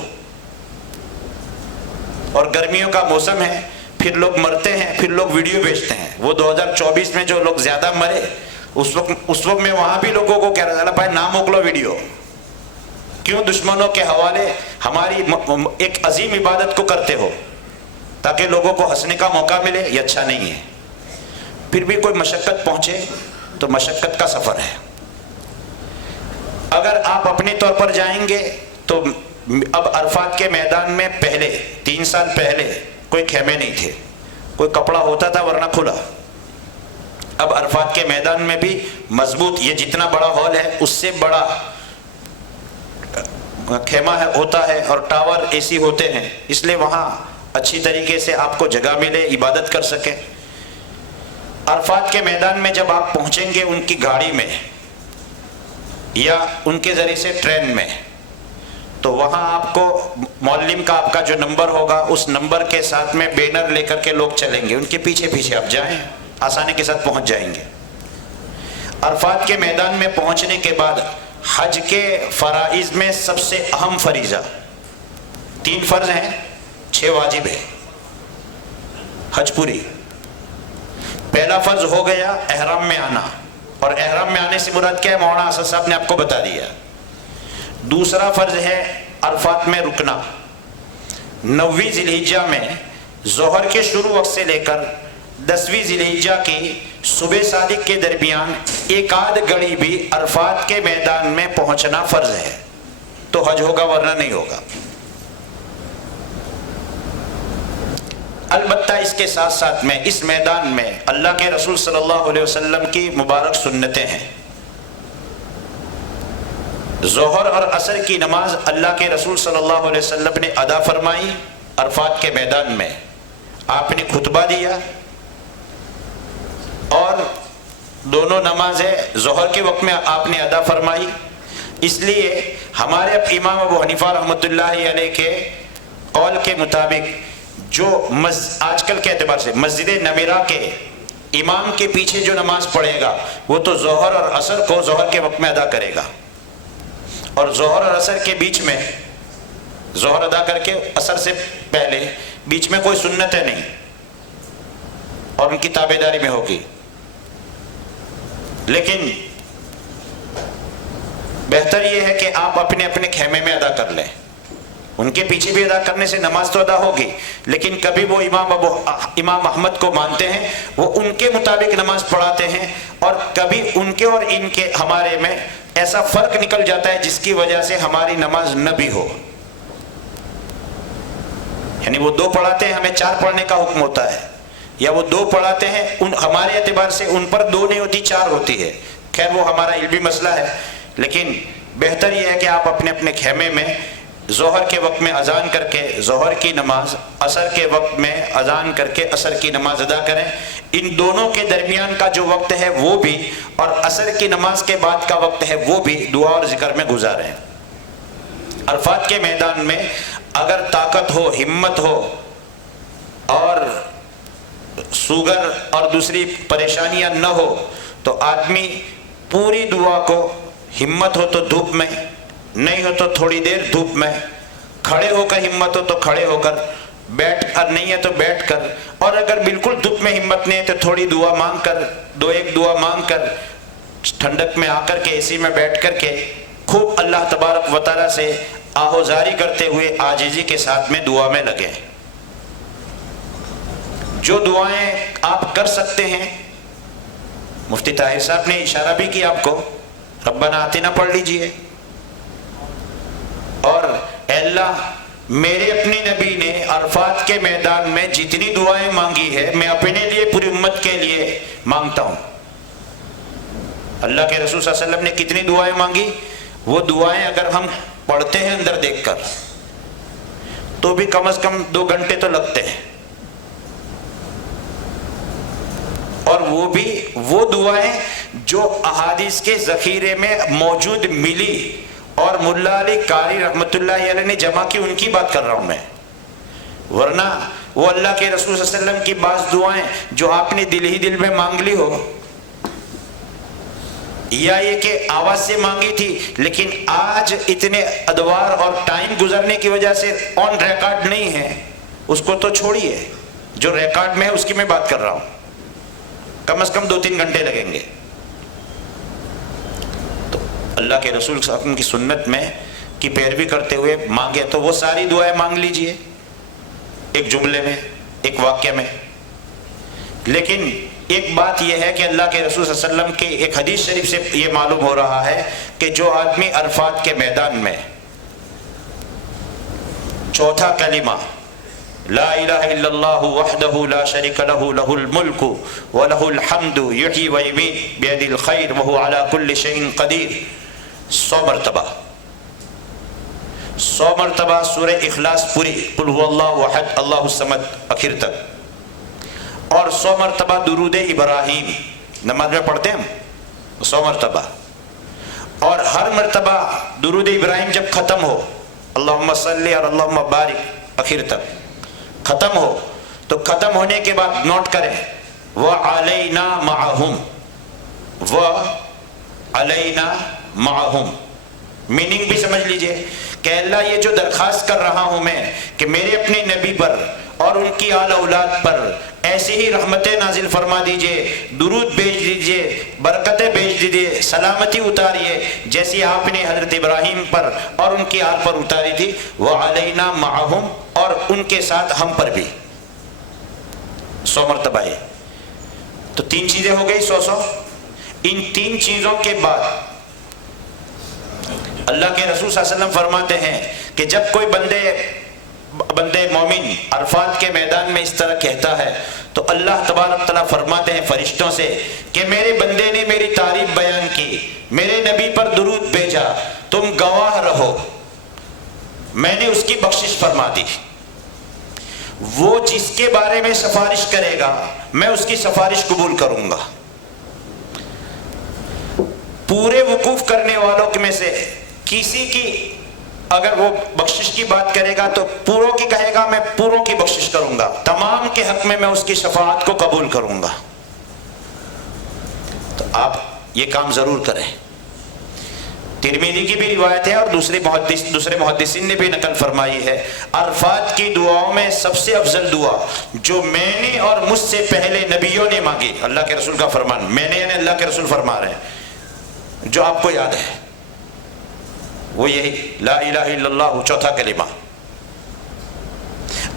اور گرمیوں کا موسم ہے, پھر لوگ مرتے ہیں, پھر لوگ ویڈیو بھیجتے ہیں. وہ 2024 میں جو لوگ زیادہ مرے اس وقت میں وہاں بھی لوگوں کو کہہ رہا تھا بھائی نہ موکلو ویڈیو. کیوں دشمنوں کے حوالے ہماری ایک عظیم عبادت کو کرتے ہو تاکہ لوگوں کو ہنسنے کا موقع ملے؟ یہ اچھا نہیں ہے. پھر بھی کوئی مشقت پہنچے تو مشقت کا سفر ہے. اگر آپ اپنے طور پر جائیں گے تو اب عرفات کے میدان میں پہلے 3 سال پہلے کوئی خیمے نہیں تھے, کوئی کپڑا ہوتا تھا ورنہ کھلا. اب عرفات کے میدان میں بھی مضبوط, یہ جتنا بڑا ہال ہے اس سے بڑا خیمہ ہوتا ہے اور ٹاور اے سی ہوتے ہیں, اس لیے وہاں اچھی طریقے سے آپ کو جگہ ملے, عبادت کر سکیں. عرفات کے میدان میں جب آپ پہنچیں گے ان کی گاڑی میں یا ان کے ذریعے سے ٹرین میں, تو وہاں آپ کو معلم کا آپ کا جو نمبر ہوگا اس نمبر کے ساتھ میں بینر لے کر کے لوگ چلیں گے, ان کے پیچھے پیچھے آپ جائیں, آسانی کے ساتھ پہنچ جائیں گے. عرفات کے میدان میں پہنچنے کے بعد حج کے فرائض میں سب سے اہم فریضہ 3 فرض ہیں, 6 واجب ہے حج پوری. پہلا فرض ہو گیا احرام میں آنا, اور احرام میں آنے سے مراد کیا ہے مولانا اسد صاحب نے آپ کو بتا دیا. دوسرا فرض ہے عرفات میں رکنا. 9ویں ذی الحجہ میں ظہر کے شروع وقت سے لے کر 10ویں ذی الحجہ کی صبح صادق کے درمیان ایک آدھ گھڑی بھی عرفات کے میدان میں پہنچنا فرض ہے, تو حج ہوگا ورنہ نہیں ہوگا. البتہ اس کے ساتھ ساتھ میں اس میدان میں اللہ کے رسول صلی اللہ علیہ وسلم کی مبارک سنتیں ہیں. ظہر اور عصر کی نماز اللہ کے رسول صلی اللہ علیہ وسلم نے ادا فرمائی عرفات کے میدان میں. آپ نے خطبہ دیا اور دونوں نمازیں ظہر کے وقت میں آپ نے ادا فرمائی. اس لیے ہمارے امام ابو حنیفہ رحمۃ اللہ علیہ کے قول کے مطابق جو آج کل کے اعتبار سے مسجد نمیرہ کے امام کے پیچھے جو نماز پڑھے گا وہ تو ظہر اور عصر کو ظہر کے وقت میں ادا کرے گا، اور ظہر اور عصر کے بیچ میں، ظہر ادا کر کے عصر سے پہلے بیچ میں کوئی سنتیں نہیں، اور ان کی تابعداری میں ہوگی۔ لیکن بہتر یہ ہے کہ آپ اپنے اپنے خیمے میں ادا کر لیں۔ ان کے پیچھے بھی ادا کرنے سے نماز تو ادا ہوگی، لیکن کبھی وہ امام احمد کو مانتے ہیں، وہ ان کے مطابق نماز پڑھاتے ہیں، اور کبھی ان کے اور ان کے ہمارے میں ایسا فرق نکل جاتا ہے جس کی وجہ سے ہماری نماز نہ بھی ہو۔ یعنی وہ 2 پڑھاتے ہیں، ہمیں 4 پڑھنے کا حکم ہوتا ہے، یا وہ 2 پڑھاتے ہیں، ہمارے اعتبار سے ان پر 2 نہیں ہوتی، 4 ہوتی ہے۔ خیر وہ ہمارا علمی مسئلہ ہے، لیکن بہتر یہ ہے کہ آپ اپنے اپنے خیمے میں ظہر کے وقت میں اذان کر کے ظہر کی نماز، عصر کے وقت میں اذان کر کے عصر کی نماز ادا کریں۔ ان دونوں کے درمیان کا جو وقت ہے وہ بھی، اور عصر کی نماز کے بعد کا وقت ہے وہ بھی دعا اور ذکر میں گزاریں۔ عرفات کے میدان میں اگر طاقت ہو، ہمت ہو، اور سوگر اور دوسری پریشانیاں نہ ہو، تو آدمی پوری دعا کو، ہمت ہو تو دھوپ میں، نہیں ہو تو تھوڑی دیر دھوپ میں، کھڑے ہو کر ہمت ہو تو کھڑے ہو کر، بیٹھ کر نہیں ہے تو بیٹھ کر، اور اگر بالکل دھوپ میں ہمت نہیں ہے تو تھوڑی دعا مانگ کر، 2-1 دعا مانگ کر، ٹھنڈک میں آ کر کے اسی میں بیٹھ کر کے خوب اللہ تبارک و تعالیٰ سے آہوزاری کرتے ہوئے عاجزی کے ساتھ میں دعا میں لگیں۔ جو دعائیں آپ کر سکتے ہیں، مفتی طاہر صاحب نے اشارہ بھی کیا آپ کو، ربنا آتنا پڑھ لیجئے، اور اے اللہ میرے اپنے نبی نے عرفات کے میدان میں جتنی دعائیں مانگی ہے میں اپنے لیے، پوری امت کے لیے مانگتا ہوں۔ اللہ کے رسول صلی اللہ علیہ وسلم نے کتنی دعائیں مانگی؟ وہ دعائیں اگر ہم پڑھتے ہیں اندر دیکھ کر تو بھی کم از کم 2 گھنٹے تو لگتے ہیں، اور وہ بھی وہ دعائیں جو احادیث کے ذخیرے میں موجود ملی اور ملا علی قاری رحمۃ اللہ علیہ نے جمع کی، ان کی بات کر رہا ہوں میں۔ ورنہ وہ اللہ کے رسول صلی اللہ علیہ وسلم کی بعض دعائیں جو آپ نے دل ہی دل میں مانگ لی ہو، یا یہ کہ آواز سے مانگی تھی، لیکن آج اتنے ادوار اور ٹائم گزرنے کی وجہ سے آن ریکارڈ نہیں ہے، اس کو تو چھوڑیے، جو ریکارڈ میں ہے اس کی میں بات کر رہا ہوں، کم از کم 2-3 گھنٹے لگیں گے۔ تو اللہ کے رسول صلی اللہ علیہ وسلم کی سنت میں کی پیروی کرتے ہوئے مانگے تو وہ ساری دعائیں مانگ لیجئے ایک جملے میں، ایک واقعہ میں۔ لیکن ایک بات یہ ہے کہ اللہ کے رسول صلی اللہ علیہ وسلم کے ایک حدیث شریف سے یہ معلوم ہو رہا ہے کہ جو آدمی عرفات کے میدان میں چوتھا کلمہ لا الہ الا اللہ وحدہ لا شریک لہ لہ الملک ولہ الحمد یحیی ویمیت بیدہ الخیر وہو علی کل شیء قدیر 100 مرتبہ سورہ اخلاص پوری، قل هو اللہ احد اللہ الصمد آخر تک، اور 100 مرتبہ درود ابراہیم نماز میں پڑھتے ہیں ہم 100 مرتبہ، اور ہر مرتبہ درود ابراہیم جب ختم ہو، اللہم صلی اور اللہم بارک آخر تک ختم ہو، تو ختم ہونے کے بعد نوٹ کریں وَعَلَيْنَا مَعَهُمْ، وَعَلَيْنَا مَعَهُمْ، میننگ بھی سمجھ لیجئے کہ اللہ یہ جو درخواست کر رہا ہوں میں کہ میرے اپنے نبی پر اور ان کی آل اولاد پر ایسی ہی رحمتیں نازل فرما دیجئے، درود بھیج دیجئے، برکتیں بھیج دیجئے، سلامتی اتاریے جیسی آپ نے حضرت ابراہیم پر اور ان کی آل پر اتاری تھی، وَعَلَيْنَا مَعَهُمْ، اور ان کے ساتھ ہم پر بھی 100 مرتبہ ہے۔ تو 3 چیزیں ہو گئی 100۔ ان 3 چیزوں کے بعد اللہ کے رسول صلی اللہ علیہ وسلم فرماتے ہیں کہ جب کوئی بندے مومن عرفات کے میدان میں اس طرح کہتا ہے تو اللہ تبارک تعالیٰ فرماتے ہیں فرشتوں سے کہ میرے بندے نے میری تعریف بیان کی، میرے نبی پر درود بھیجا، تم گواہ رہو، میں نے اس کی بخشش فرما دی۔ وہ جس کے بارے میں سفارش کرے گا میں اس کی سفارش قبول کروں گا۔ پورے وقوف کرنے والوں میں سے کسی کی اگر وہ بخشش کی بات کرے گا تو پوروں کی کہے گا، میں پوروں کی بخشش کروں گا، تمام کے حق میں میں اس کی شفاعت کو قبول کروں گا۔ آپ یہ کام ضرور کریں۔ ترمذی کی بھی روایت ہے اور دوسرے محدثین نے بھی نقل فرمائی ہے، عرفات کی دعاؤں میں سب سے افضل دعا جو میں نے اور مجھ سے پہلے نبیوں نے مانگی، اللہ کے رسول کا فرمان، میں نے یعنی اللہ کے رسول فرما رہے ہیں، جو آپ کو یاد ہے وہ یہی لا الہ الا اللہ، چوتھا کلمہ۔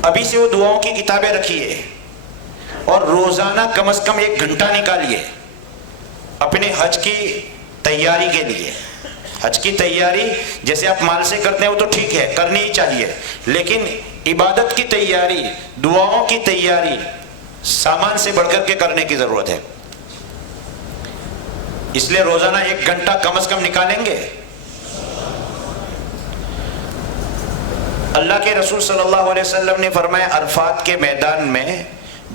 ابھی سے وہ دعاؤں کی کتابیں رکھیے اور روزانہ کم از کم 1 گھنٹہ نکالیے اپنے حج کی تیاری کے لیے۔ حج کی تیاری جیسے آپ مال سے کرتے ہیں وہ تو ٹھیک ہے، کرنی ہی چاہیے، لیکن عبادت کی تیاری، دعاؤں کی تیاری سامان سے بڑھ کر کے کرنے کی ضرورت ہے۔ اس لیے روزانہ 1 گھنٹہ کم از کم نکالیں گے۔ اللہ کے رسول صلی اللہ علیہ وسلم نے فرمایا، عرفات کے میدان میں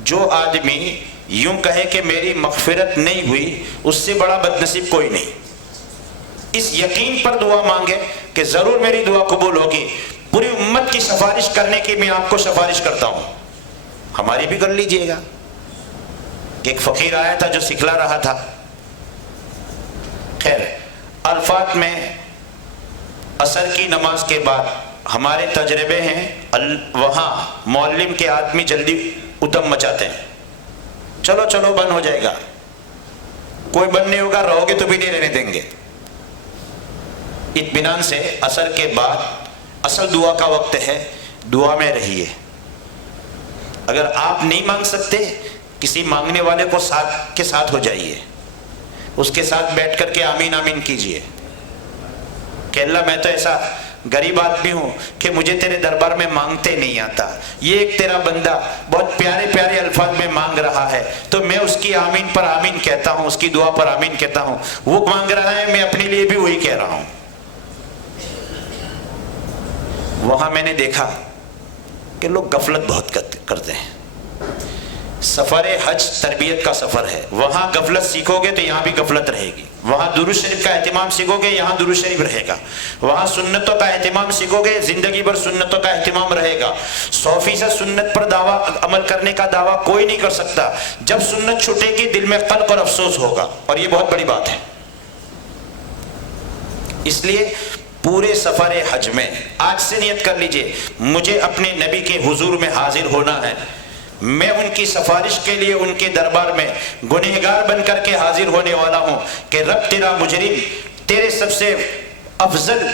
جو آدمی یوں کہے کہ میری مغفرت نہیں ہوئی، اس سے بڑا بدنصیب کوئی نہیں۔ اس یقین پر دعا مانگے کہ ضرور میری دعا قبول ہوگی۔ پوری امت کی سفارش کرنے کی میں آپ کو سفارش کرتا ہوں، ہماری بھی کر لیجئے گا۔ ایک فقیر آیا تھا جو سکھلا رہا تھا۔ خیر، عرفات میں عصر کی نماز کے بعد ہمارے تجربے ہیں، وہاں معلم کے آدمی جلدی ادھم مچاتے ہیں، چلو چلو بند ہو جائے گا، کوئی بند نہیں ہوگا، رہو گے تو بھی نہیں رہنے دیں گے۔ اطمینان سے عصر کے بعد اصل دعا کا وقت ہے، دعا میں رہیے۔ اگر آپ نہیں مانگ سکتے، کسی مانگنے والے کو کے ساتھ ہو جائیے، اس کے ساتھ بیٹھ کر کے آمین آمین کیجئے کہ اللہ میں تو ایسا غریب آدمی ہوں کہ مجھے تیرے دربار میں مانگتے نہیں آتا، یہ ایک تیرا بندہ بہت پیارے پیارے الفاظ میں مانگ رہا ہے تو میں اس کی آمین پر آمین کہتا ہوں، اس کی دعا پر آمین کہتا ہوں، وہ مانگ رہا ہے میں اپنے لیے بھی وہی کہہ رہا ہوں۔ وہاں میں نے دیکھا کہ لوگ غفلت بہت کرتے ہیں۔ سفر حج تربیت کا سفر ہے، وہاں غفلت سیکھو گے تو یہاں بھی غفلت رہے گی، وہاں درود شریف کا اہتمام سیکھو گے یہاں درود شریف رہے گا، وہاں سنتوں کا اہتمام سیکھو گے زندگی بھر سنتوں کا اہتمام رہے گا۔ 100% سنت پر عمل کرنے کا دعویٰ کوئی نہیں کر سکتا، جب سنت چھوٹے گی دل میں قلق اور افسوس ہوگا، اور یہ بہت بڑی بات ہے۔ اس لیے پورے سفر حج میں آج سے نیت کر لیجئے، مجھے اپنے نبی کے حضور میں حاضر ہونا ہے، میں ان کی سفارش کے لیے ان کے دربار میں گنہگار بن کر کے حاضر ہونے والا ہوں کہ رب تیرا مجرم تیرے سب سے افضل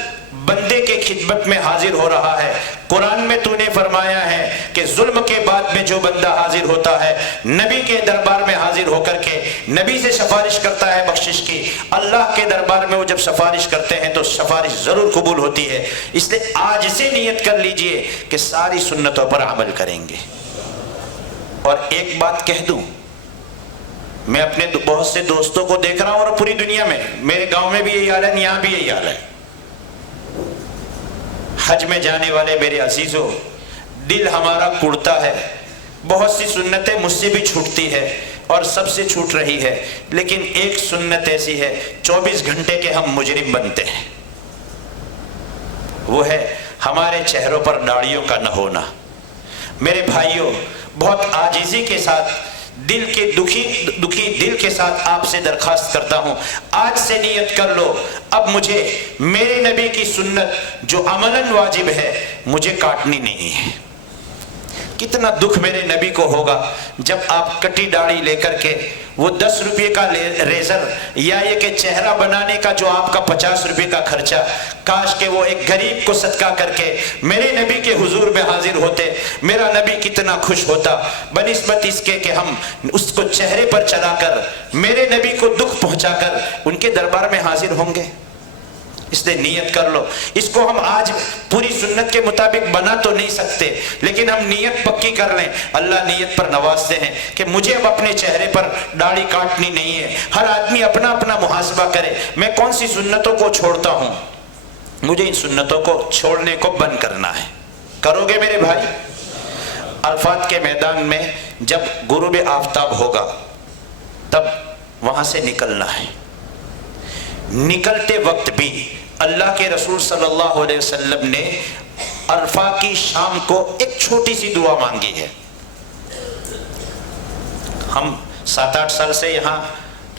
بندے کے خدمت میں حاضر ہو رہا ہے۔ قرآن میں تو نے فرمایا ہے کہ ظلم کے بعد میں جو بندہ حاضر ہوتا ہے نبی کے دربار میں حاضر ہو کر کے نبی سے سفارش کرتا ہے بخشش کی، اللہ کے دربار میں وہ جب سفارش کرتے ہیں تو سفارش ضرور قبول ہوتی ہے۔ اس لیے آج سے نیت کر لیجئے کہ ساری سنتوں پر عمل کریں گے۔ اور ایک بات کہہ دوں، میں اپنے بہت سے دوستوں کو دیکھ رہا ہوں اور پوری دنیا میں، میرے گاؤں میں بھی یہی حال ہے، یہاں بھی یہی حال ہے، حج میں جانے والے میرے عزیزوں، دل ہمارا کڑتا ہے، بہت سی سنتیں مجھ سے بھی چھوٹتی ہے اور سب سے چھوٹ رہی ہے، لیکن ایک سنت ایسی ہے 24 گھنٹے کے ہم مجرم بنتے ہیں، وہ ہے ہمارے چہروں پر داڑھیوں کا نہ ہونا۔ میرے بھائیوں، بہت عاجزی کے ساتھ دل کے دکھی دل کے ساتھ آپ سے درخواست کرتا ہوں، آج سے نیت کر لو، اب مجھے میرے نبی کی سنت جو عملاً واجب ہے مجھے کاٹنی نہیں ہے۔ کتنا دکھ میرے نبی کو ہوگا جب آپ کٹی داڑھی لے کر کے وہ 10 روپے کا ریزر یا یہ کہ چہرہ بنانے کا جو آپ کا 50 روپے کا خرچہ، کاش کہ وہ ایک غریب کو صدقہ کر کے میرے نبی کے حضور میں حاضر ہوتے، میرا نبی کتنا خوش ہوتا، بنسبت اس کے کہ ہم اس کو چہرے پر چلا کر میرے نبی کو دکھ پہنچا کر ان کے دربار میں حاضر ہوں گے۔ اس لیے نیت کر لو، اس کو ہم آج پوری سنت کے مطابق بنا تو نہیں سکتے، لیکن ہم نیت پکی کر لیں، اللہ نیت پر نوازتے ہیں کہ مجھے اب اپنے چہرے پر داڑھی کاٹنی نہیں ہے۔ ہر آدمی اپنا اپنا محاسبہ کرے، میں کون سی سنتوں کو چھوڑتا ہوں، مجھے ان سنتوں کو چھوڑنے کو بند کرنا ہے۔ کرو گے میرے بھائی؟ عرفات کے میدان میں جب غروب آفتاب ہوگا تب وہاں سے نکلنا ہے۔ نکلتے وقت بھی اللہ کے رسول صلی اللہ علیہ وسلم نے عرفہ کی شام کو ایک چھوٹی سی دعا مانگی ہے۔ ہم 7-8 سال سے یہاں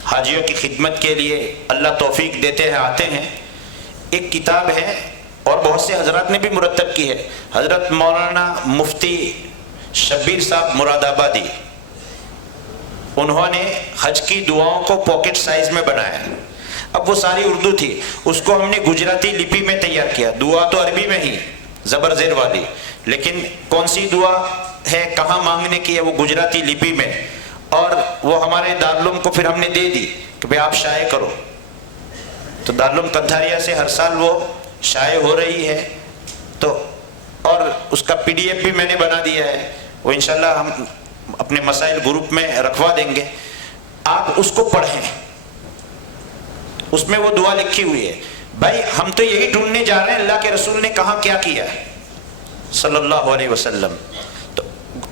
حاجیوں کی خدمت کے لیے اللہ توفیق دیتے ہیں آتے ہیں. ایک کتاب ہے اور بہت سے حضرات نے بھی مرتب کی ہے. حضرت مولانا مفتی شبیر صاحب مراد آبادی، انہوں نے حج کی دعاؤں کو پاکٹ سائز میں بنایا. اب وہ ساری اردو تھی، اس کو ہم نے گجراتی لپی میں تیار کیا. دعا تو عربی میں ہی زبر زیر والی، لیکن کون سی دعا ہے، کہاں مانگنے کی ہے، وہ گجراتی لپی میں. اور وہ ہمارے دارالعلوم کو پھر ہم نے دے دی کہ بھئی آپ شائع کرو. تو دارالعلوم کنتھاریا سے ہر سال وہ شائع ہو رہی ہے. تو اور اس کا PDF بھی میں نے بنا دیا ہے، وہ انشاءاللہ ہم اپنے مسائل گروپ میں رکھوا دیں گے. آپ اس کو پڑھیں، اس میں وہ دعا لکھی ہوئی ہے. بھائی ہم تو یہی ڈھونڈنے جا رہے ہیں اللہ کے رسول نے کہاں کیا کیا صلی اللہ علیہ وسلم. تو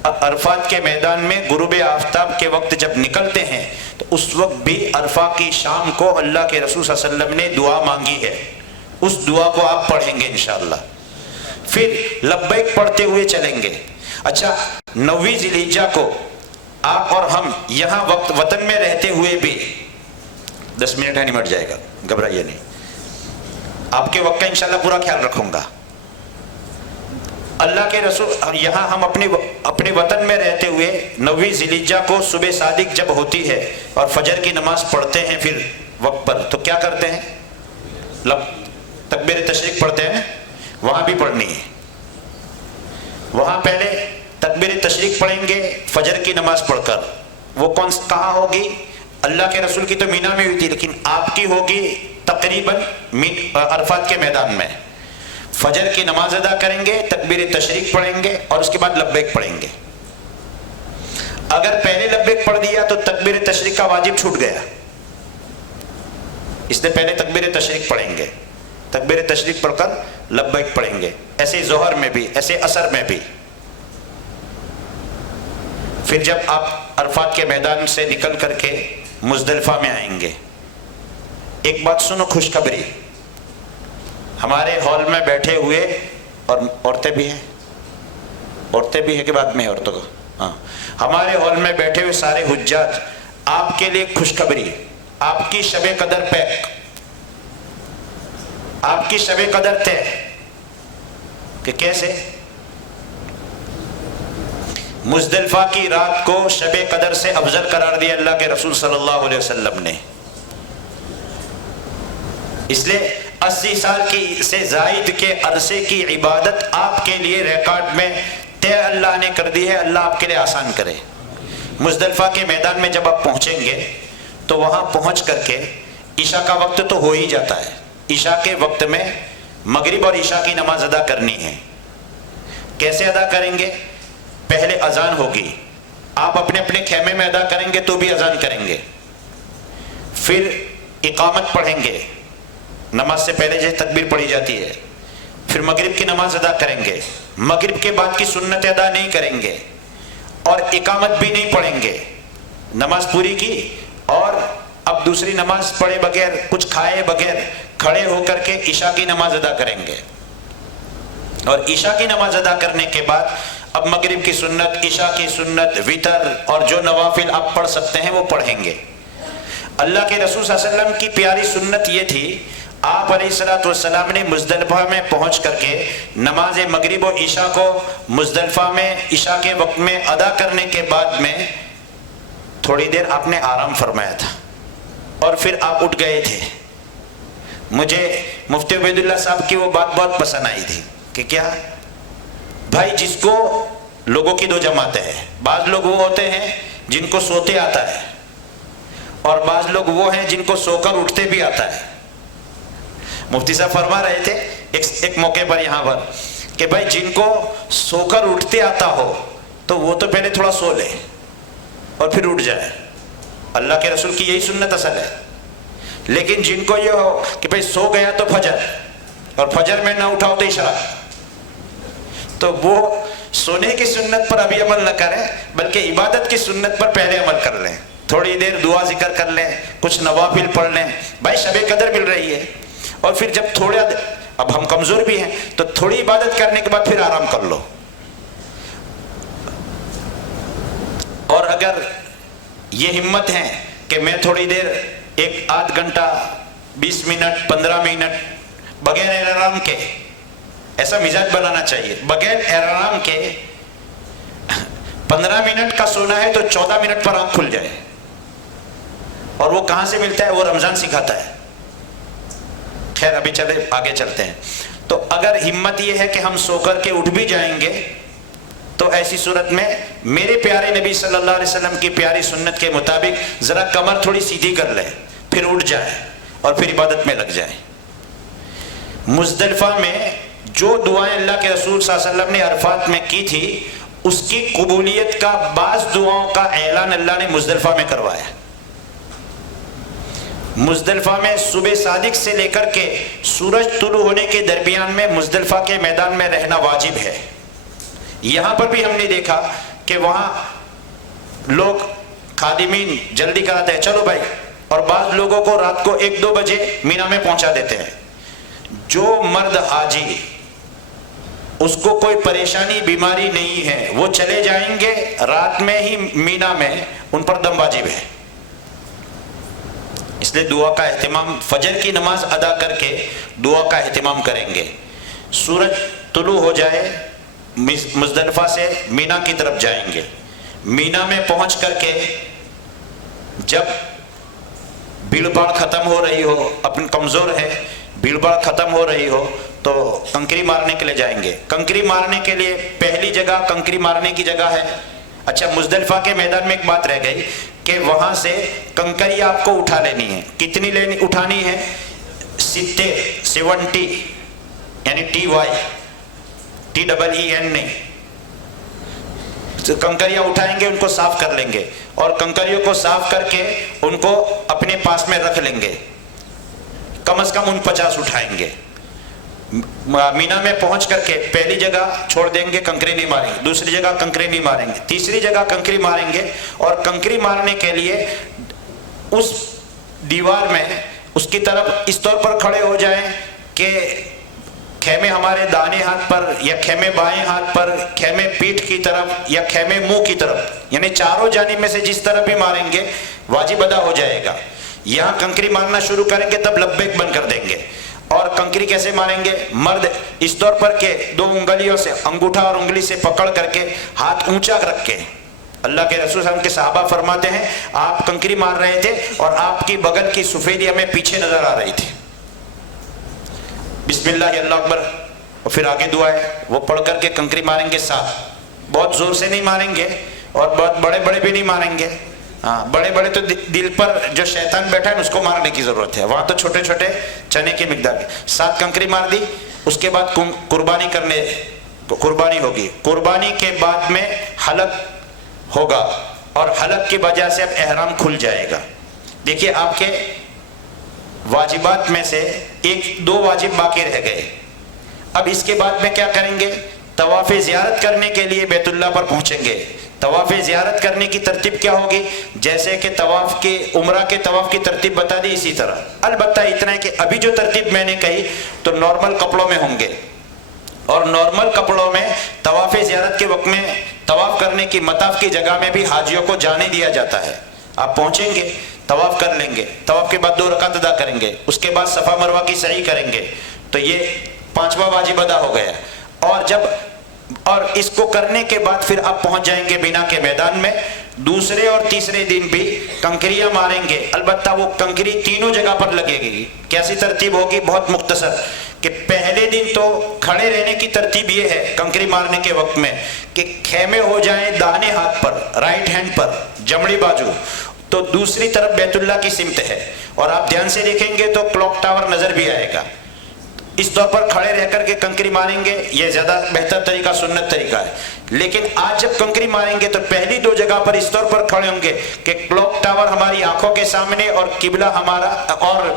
عرفات کے میدان میں غروب آفتاب کے وقت جب نکلتے ہیں تو اس وقت بھی عرفہ کی شام کو اللہ کے رسول صلی اللہ علیہ وسلم نے دعا مانگی ہے. اس دعا کو آپ پڑھیں گے انشاءاللہ. پھر لبیک پڑھتے ہوئے چلیں گے. اچھا 9 ذی الحجہ کو آپ اور ہم یہاں وطن میں رہتے ہوئے بھی 10 منٹ ہے، نہیں مٹ جائے گا، گھبرائیے نہیں. آپ کے وقت کا انشاءاللہ پورا خیال رکھوں گا. اللہ کے رسول یہاں ہم اپنے وطن میں رہتے ہوئے 9 ذی الحجہ کو صبح صادق جب ہوتی ہے اور فجر کی نماز پڑھتے ہیں پھر وقت پر، تو کیا کرتے ہیں؟ تکبیر تشریق پڑھتے ہیں. وہاں بھی پڑھنی ہے. وہاں پہلے تکبیر تشریق پڑھیں گے فجر کی نماز پڑھ کر. وہ کہاں ہوگی؟ اللہ کے رسول کی تو مینا میں ہوئی تھی، لیکن آپ کی ہوگی تقریباً عرفات کے میدان میں. فجر کی نماز ادا کریں گے، تکبیر تشریق پڑھیں گے اور اس کے بعد لبیک پڑھیں گے. اگر پہلے لبیک پڑھ دیا تو تکبیر تشریق کا واجب چھوٹ گیا، اس نے پہلے تکبیر تشریق پڑھیں گے، تکبیر تشریق پڑھ کر لبیک پڑھیں گے. ایسے ظہر میں بھی، ایسے عصر میں بھی. پھر جب آپ عرفات کے میدان سے نکل کر کے مزدلفہ میں آئیں گے، ایک بات سنو خوشخبری. ہمارے ہال میں بیٹھے ہوئے، اور عورتیں بھی ہیں کہ بعد میں عورتوں کو، ہاں، ہمارے ہال میں بیٹھے ہوئے سارے حجاج، آپ کے لیے خوشخبری. آپ کی شب قدر پیک، آپ کی شب قدر طے. کہ کیسے؟ مزدلفہ کی رات کو شب قدر سے افضل قرار دیا اللہ کے رسول صلی اللہ علیہ وسلم نے. اس لیے 80 سال کی سے زائد کے عرصے کی عبادت آپ کے لیے ریکارڈ میں طے اللہ نے کر دی ہے. اللہ آپ کے لیے آسان کرے. مزدلفہ کے میدان میں جب آپ پہنچیں گے تو وہاں پہنچ کر کے عشاء کا وقت تو ہو ہی جاتا ہے. عشاء کے وقت میں مغرب اور عشاء کی نماز ادا کرنی ہے. کیسے ادا کریں گے؟ پہلے اذان ہوگی، آپ اپنے اپنے خیمے میں ادا کریں گے تو بھی اذان کریں گے. پھر اقامت پڑھیں گے، نماز سے پہلے جیسے تکبیر پڑھی جاتی ہے. پھر مغرب کی نماز ادا کریں گے. مغرب کے بعد کی سنت ادا نہیں کریں گے اور اقامت بھی نہیں پڑھیں گے. نماز پوری کی اور اب دوسری نماز پڑھے بغیر، کچھ کھائے بغیر کھڑے ہو کر کے عشاء کی نماز ادا کریں گے. اور عشاء کی نماز ادا کرنے کے بعد اب مغرب کی سنت، عشاء کی سنت، وتر اور جو نوافل آپ پڑھ سکتے ہیں وہ پڑھیں گے. اللہ کے رسول صلی اللہ علیہ وسلم کی پیاری سنت یہ تھی، آپ علیہ الصلوۃ والسلام نے مزدلفہ میں پہنچ کر کے نماز مغرب و عشاء کو مزدلفہ میں عشاء کے وقت میں ادا کرنے کے بعد میں تھوڑی دیر آپ نے آرام فرمایا تھا اور پھر آپ اٹھ گئے تھے. مجھے مفتی عبید اللہ صاحب کی وہ بات بہت پسند آئی تھی کہ کیا بھائی، جس کو لوگوں کی 2 جماعتیں ہیں. بعض لوگ وہ ہوتے ہیں جن کو سوتے آتا ہے اور بعض لوگ وہ ہیں جن کو سو کر اٹھتے بھی آتا ہے. مفتی صاحب فرما رہے تھے ایک موقع پر یہاں پر کہ بھائی جن کو سو کر اٹھتے آتا ہو تو وہ تو پہلے تھوڑا سو لے اور پھر اٹھ جائے. اللہ کے رسول کی یہی سنت اصل ہے. لیکن جن کو یہ ہو کہ بھائی سو گیا تو فجر اور فجر میں نہ اٹھاؤ تو عشاء، تو وہ سونے کی سنت پر ابھی عمل نہ کریں بلکہ عبادت کی سنت پر پہلے عمل کر لیں. تھوڑی دیر دعا ذکر کر لیں، کچھ نوافل پڑھ لیں. بھائی شب قدر مل رہی ہے اور پھر جب تھوڑا، اب ہم کمزور بھی ہیں تو تھوڑی عبادت کرنے کے بعد پھر آرام کر لو. اور اگر یہ ہمت ہے کہ میں تھوڑی دیر 1-8 گھنٹہ 20 منٹ 15 منٹ بغیر الارم کے، ایسا مزاج بنانا چاہیے، بغیر الارم کے 15 منٹ کا سونا ہے تو 14 منٹ پر آنکھ کھل جائے. اور وہ کہاں سے ملتا ہے؟ وہ رمضان سکھاتا ہے. خیر ابھی چلے آگے چلتے ہیں. تو اگر ہمت یہ ہے کہ ہم سو کر کے اٹھ بھی جائیں گے تو ایسی صورت میں میرے پیارے نبی صلی اللہ علیہ وسلم کی پیاری سنت کے مطابق ذرا کمر تھوڑی سیدھی کر لے، پھر اٹھ جائے اور پھر عبادت میں لگ جائے. مزدلفہ میں جو دعائیں اللہ کے رسول صلی اللہ علیہ وسلم نے عرفات میں کی تھی اس کی قبولیت کا بعض دعاؤں کا اعلان اللہ نے مزدلفہ میں کروایا. مزدلفہ میں صبح صادق سے لے کر کے سورج طلوع ہونے کے درمیان میں مزدلفہ کے میدان میں رہنا واجب ہے. یہاں پر بھی ہم نے دیکھا کہ وہاں لوگ خادمین جلدی کراتے ہیں، چلو بھائی، اور بعض لوگوں کو رات کو 1-2 بجے مینا میں پہنچا دیتے ہیں. جو مرد حاجی اس کو کوئی پریشانی بیماری نہیں ہے وہ چلے جائیں گے رات میں ہی مینا میں، ان پر دم واجب ہے. اس لیے دعا کا اہتمام، فجر کی نماز ادا کر کے دعا کا اہتمام کریں گے. سورج طلوع ہو جائے مزدلفہ سے مینا کی طرف جائیں گے. مینا میں پہنچ کر کے جب بھیڑ بھاڑ ختم ہو رہی ہو، اپن کمزور ہے، بھیڑ بھاڑ ختم ہو رہی ہو تو کنکری مارنے کے لیے جائیں گے. کنکری مارنے کے لیے پہلی جگہ کنکری مارنے کی جگہ ہے. اچھا مزدلفہ کے میدان میں ایک بات رہ گئی کہ وہاں سے کنکری آپ کو اٹھا لینی ہے. کتنی اٹھانی ہے؟ 70 یعنی TYTEEN نہیں. کنکریاں اٹھائیں گے، ان کو صاف کر لیں گے اور کنکریوں کو صاف کر کے ان کو اپنے پاس میں رکھ لیں گے. کم از کم 50 اٹھائیں گے. مینا میں پہنچ کر کے پہلی جگہ چھوڑ دیں گے، کنکری نہیں ماریں گے. دوسری جگہ کنکری نہیں ماریں گے. تیسری جگہ کنکری ماریں گے. اور کنکری مارنے کے لیے اس دیوار میں اس کی طرف اس طور پر کھڑے ہو جائیں کہ خیمے ہمارے دانے ہاتھ پر یا خیمے بائیں ہاتھ پر، خیمے پیٹھ کی طرف یا خیمے منہ کی طرف، یعنی چاروں جانب میں سے جس طرف بھی ماریں گے واجب ادا ہو جائے گا. یہاں کنکری مارنا شروع کریں گے تب لبیک بند کر دیں گے. اور کنکری کیسے ماریں گے؟ مرد اس طور پر کہ 2 انگلیوں سے، انگوٹھا اور انگلی سے پکڑ کر کے ہاتھ اونچا رکھ کے. اللہ کے رسول صلی اللہ علیہ وسلم کے صحابہ فرماتے ہیں آپ کنکری مار رہے تھے اور آپ کی بغل کی سفیدی ہمیں پیچھے نظر آ رہی تھی. بسم اللہ اللہ اکبر، اور پھر آگے دعا ہے وہ پڑھ کر کے کنکری ماریں گے. ساتھ بہت زور سے نہیں ماریں گے اور بہت بڑے بڑے بھی نہیں ماریں گے. ہاں بڑے بڑے تو دل پر جو شیطان بیٹھا ہے اس کو مارنے کی ضرورت ہے. وہاں تو چھوٹے چھوٹے چنے کی مقدار کی. 7 کنکری مار دی. اس کے بعد قربانی ہوگی. قربانی کے بعد میں حلق ہوگا اور حلق کی وجہ سے اب احرام کھل جائے گا. دیکھیے آپ کے واجبات میں سے 1-2 واجب باقی رہ گئے. اب اس کے بعد میں کیا کریں گے؟ طواف زیارت کرنے کے لیے بیت اللہ پر پہنچیں گے. طواف زیارت کرنے کی ترتیب کیا ہوگی؟ جیسے کہ طواف کے عمرہ کے طواف کی ترتیب بتا دی اسی طرح. البتہ اتنا ہے کہ ابھی جو ترتیب میں نے کہی تو نارمل کپڑوں میں ہوں گے اور نارمل کپڑوں میں طواف زیارت کے وقت میں طواف کرنے کی مطاف کی جگہ میں بھی حاجیوں کو جانے دیا جاتا ہے. آپ پہنچیں گے، طواف کر لیں گے، طواف کے بعد 2 رکعت ادا کریں گے، اس کے بعد صفا مروہ کی سعی کریں گے تو یہ 5واں واجب ادا ہو گیا. اور اس کو کرنے کے بعد پھر آپ پہنچ جائیں گے مینا کے میدان میں. دوسرے اور تیسرے دن بھی کنکریاں ماریں گے. البتہ وہ کنکری تینوں جگہ پر لگے گی. کیسی ترتیب ہوگی؟ بہت مختصر کہ پہلے دن تو کھڑے رہنے کی ترتیب یہ ہے کنکری مارنے کے وقت میں کہ خیمے ہو جائیں داہنے ہاتھ پر، رائٹ ہینڈ پر، جمڑی بازو، تو دوسری طرف بیت اللہ کی سمت ہے. اور آپ دھیان سے دیکھیں گے تو کلاک ٹاور نظر بھی آئے گا. اس طور پر کھڑے رہ کر کے کنکری ماریں گے. یہ زیادہ بہتر طریقہ سنت طریقہ ہے. لیکن آج جب کنکری ماریں گے تو پہلی 2 جگہ پر اس طور پر کھڑے ہوں گے کہ کلاک ٹاور ہماری آنکھوں کے سامنے اور قبلہ ہمارا اور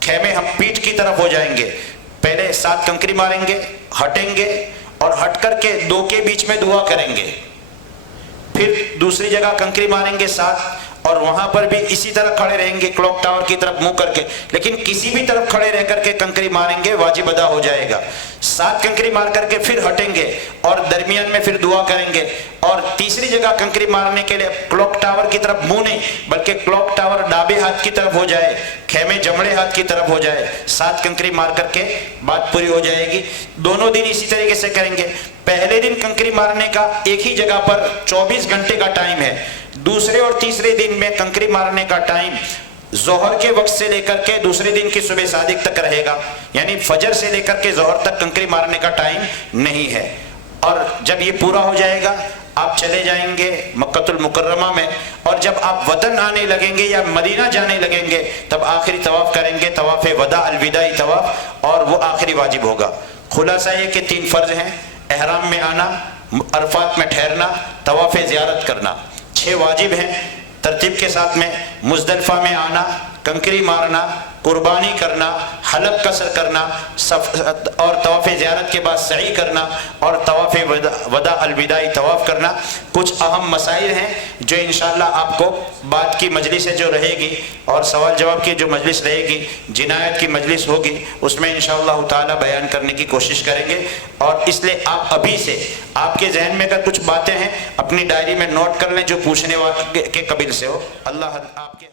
خیمے ہم پیٹھ کی طرف ہو جائیں گے. پہلے 7 کنکری ماریں گے، ہٹیں گے اور ہٹ کر کے 2 کے بیچ میں دعا کریں گے. پھر دوسری جگہ کنکری ماریں گے 7 اور وہاں پر بھی اسی طرح کھڑے رہیں گے کلوک ٹاور کی طرف منہ کر کے، لیکن کسی بھی طرف کھڑے رہ کر کے کنکری ماریں گے واجب ادا ہو جائے گا۔ 7 کنکری مار کر کے پھر ہٹیں گے اور درمیان میں پھر دعا کریں گے، اور تیسری جگہ کنکری مارنے کے لیے کلوک ٹاور کی طرف منہ نہیں بلکہ کلوک ٹاور ڈابے ہاتھ کی طرف ہو جائے، خیمے جمڑے ہاتھ کی طرف ہو جائے، 7 کنکری مار کر کے بات پوری ہو جائے گی۔ دونوں دن اسی طریقے سے کریں گے۔ پہلے دن کنکری مارنے کا ایک ہی جگہ پر 24 گھنٹے کا ٹائم ہے، دوسرے اور تیسرے دن میں کنکری مارنے کا ٹائم ظہر کے وقت سے لے کر کے دوسرے دن کی صبح صادق تک رہے گا، یعنی فجر سے لے کر کے ظہر تک کنکری مارنے کا ٹائم نہیں ہے۔ اور جب یہ پورا ہو جائے گا آپ چلے جائیں گے مکۃ المکرمہ میں، اور جب آپ وطن آنے لگیں گے یا مدینہ جانے لگیں گے تب آخری طواف کریں گے، طواف وداع، الوداعی طواف، اور وہ آخری واجب ہوگا۔ خلاصہ یہ کہ 3 فرض ہیں: احرام میں آنا، عرفات میں ٹھہرنا، طواف زیارت کرنا۔ 6 واجب ہیں ترتیب کے ساتھ میں: مزدلفہ میں آنا، کنکری مارنا، قربانی کرنا، حلق قصر کرنا، اور طواف زیارت کے بعد سعی کرنا، اور طواف وداع الوداعی طواف کرنا۔ کچھ اہم مسائل ہیں جو انشاءاللہ آپ کو بعد کی مجلس جو رہے گی اور سوال جواب کی جو مجلس رہے گی، جنایت کی مجلس ہوگی، اس میں انشاءاللہ تعالی بیان کرنے کی کوشش کریں گے۔ اور اس لیے آپ ابھی سے آپ کے ذہن میں اگر کچھ باتیں ہیں اپنی ڈائری میں نوٹ کر لیں جو پوچھنے والے کے قبیل سے ہو۔ اللہ آپ کے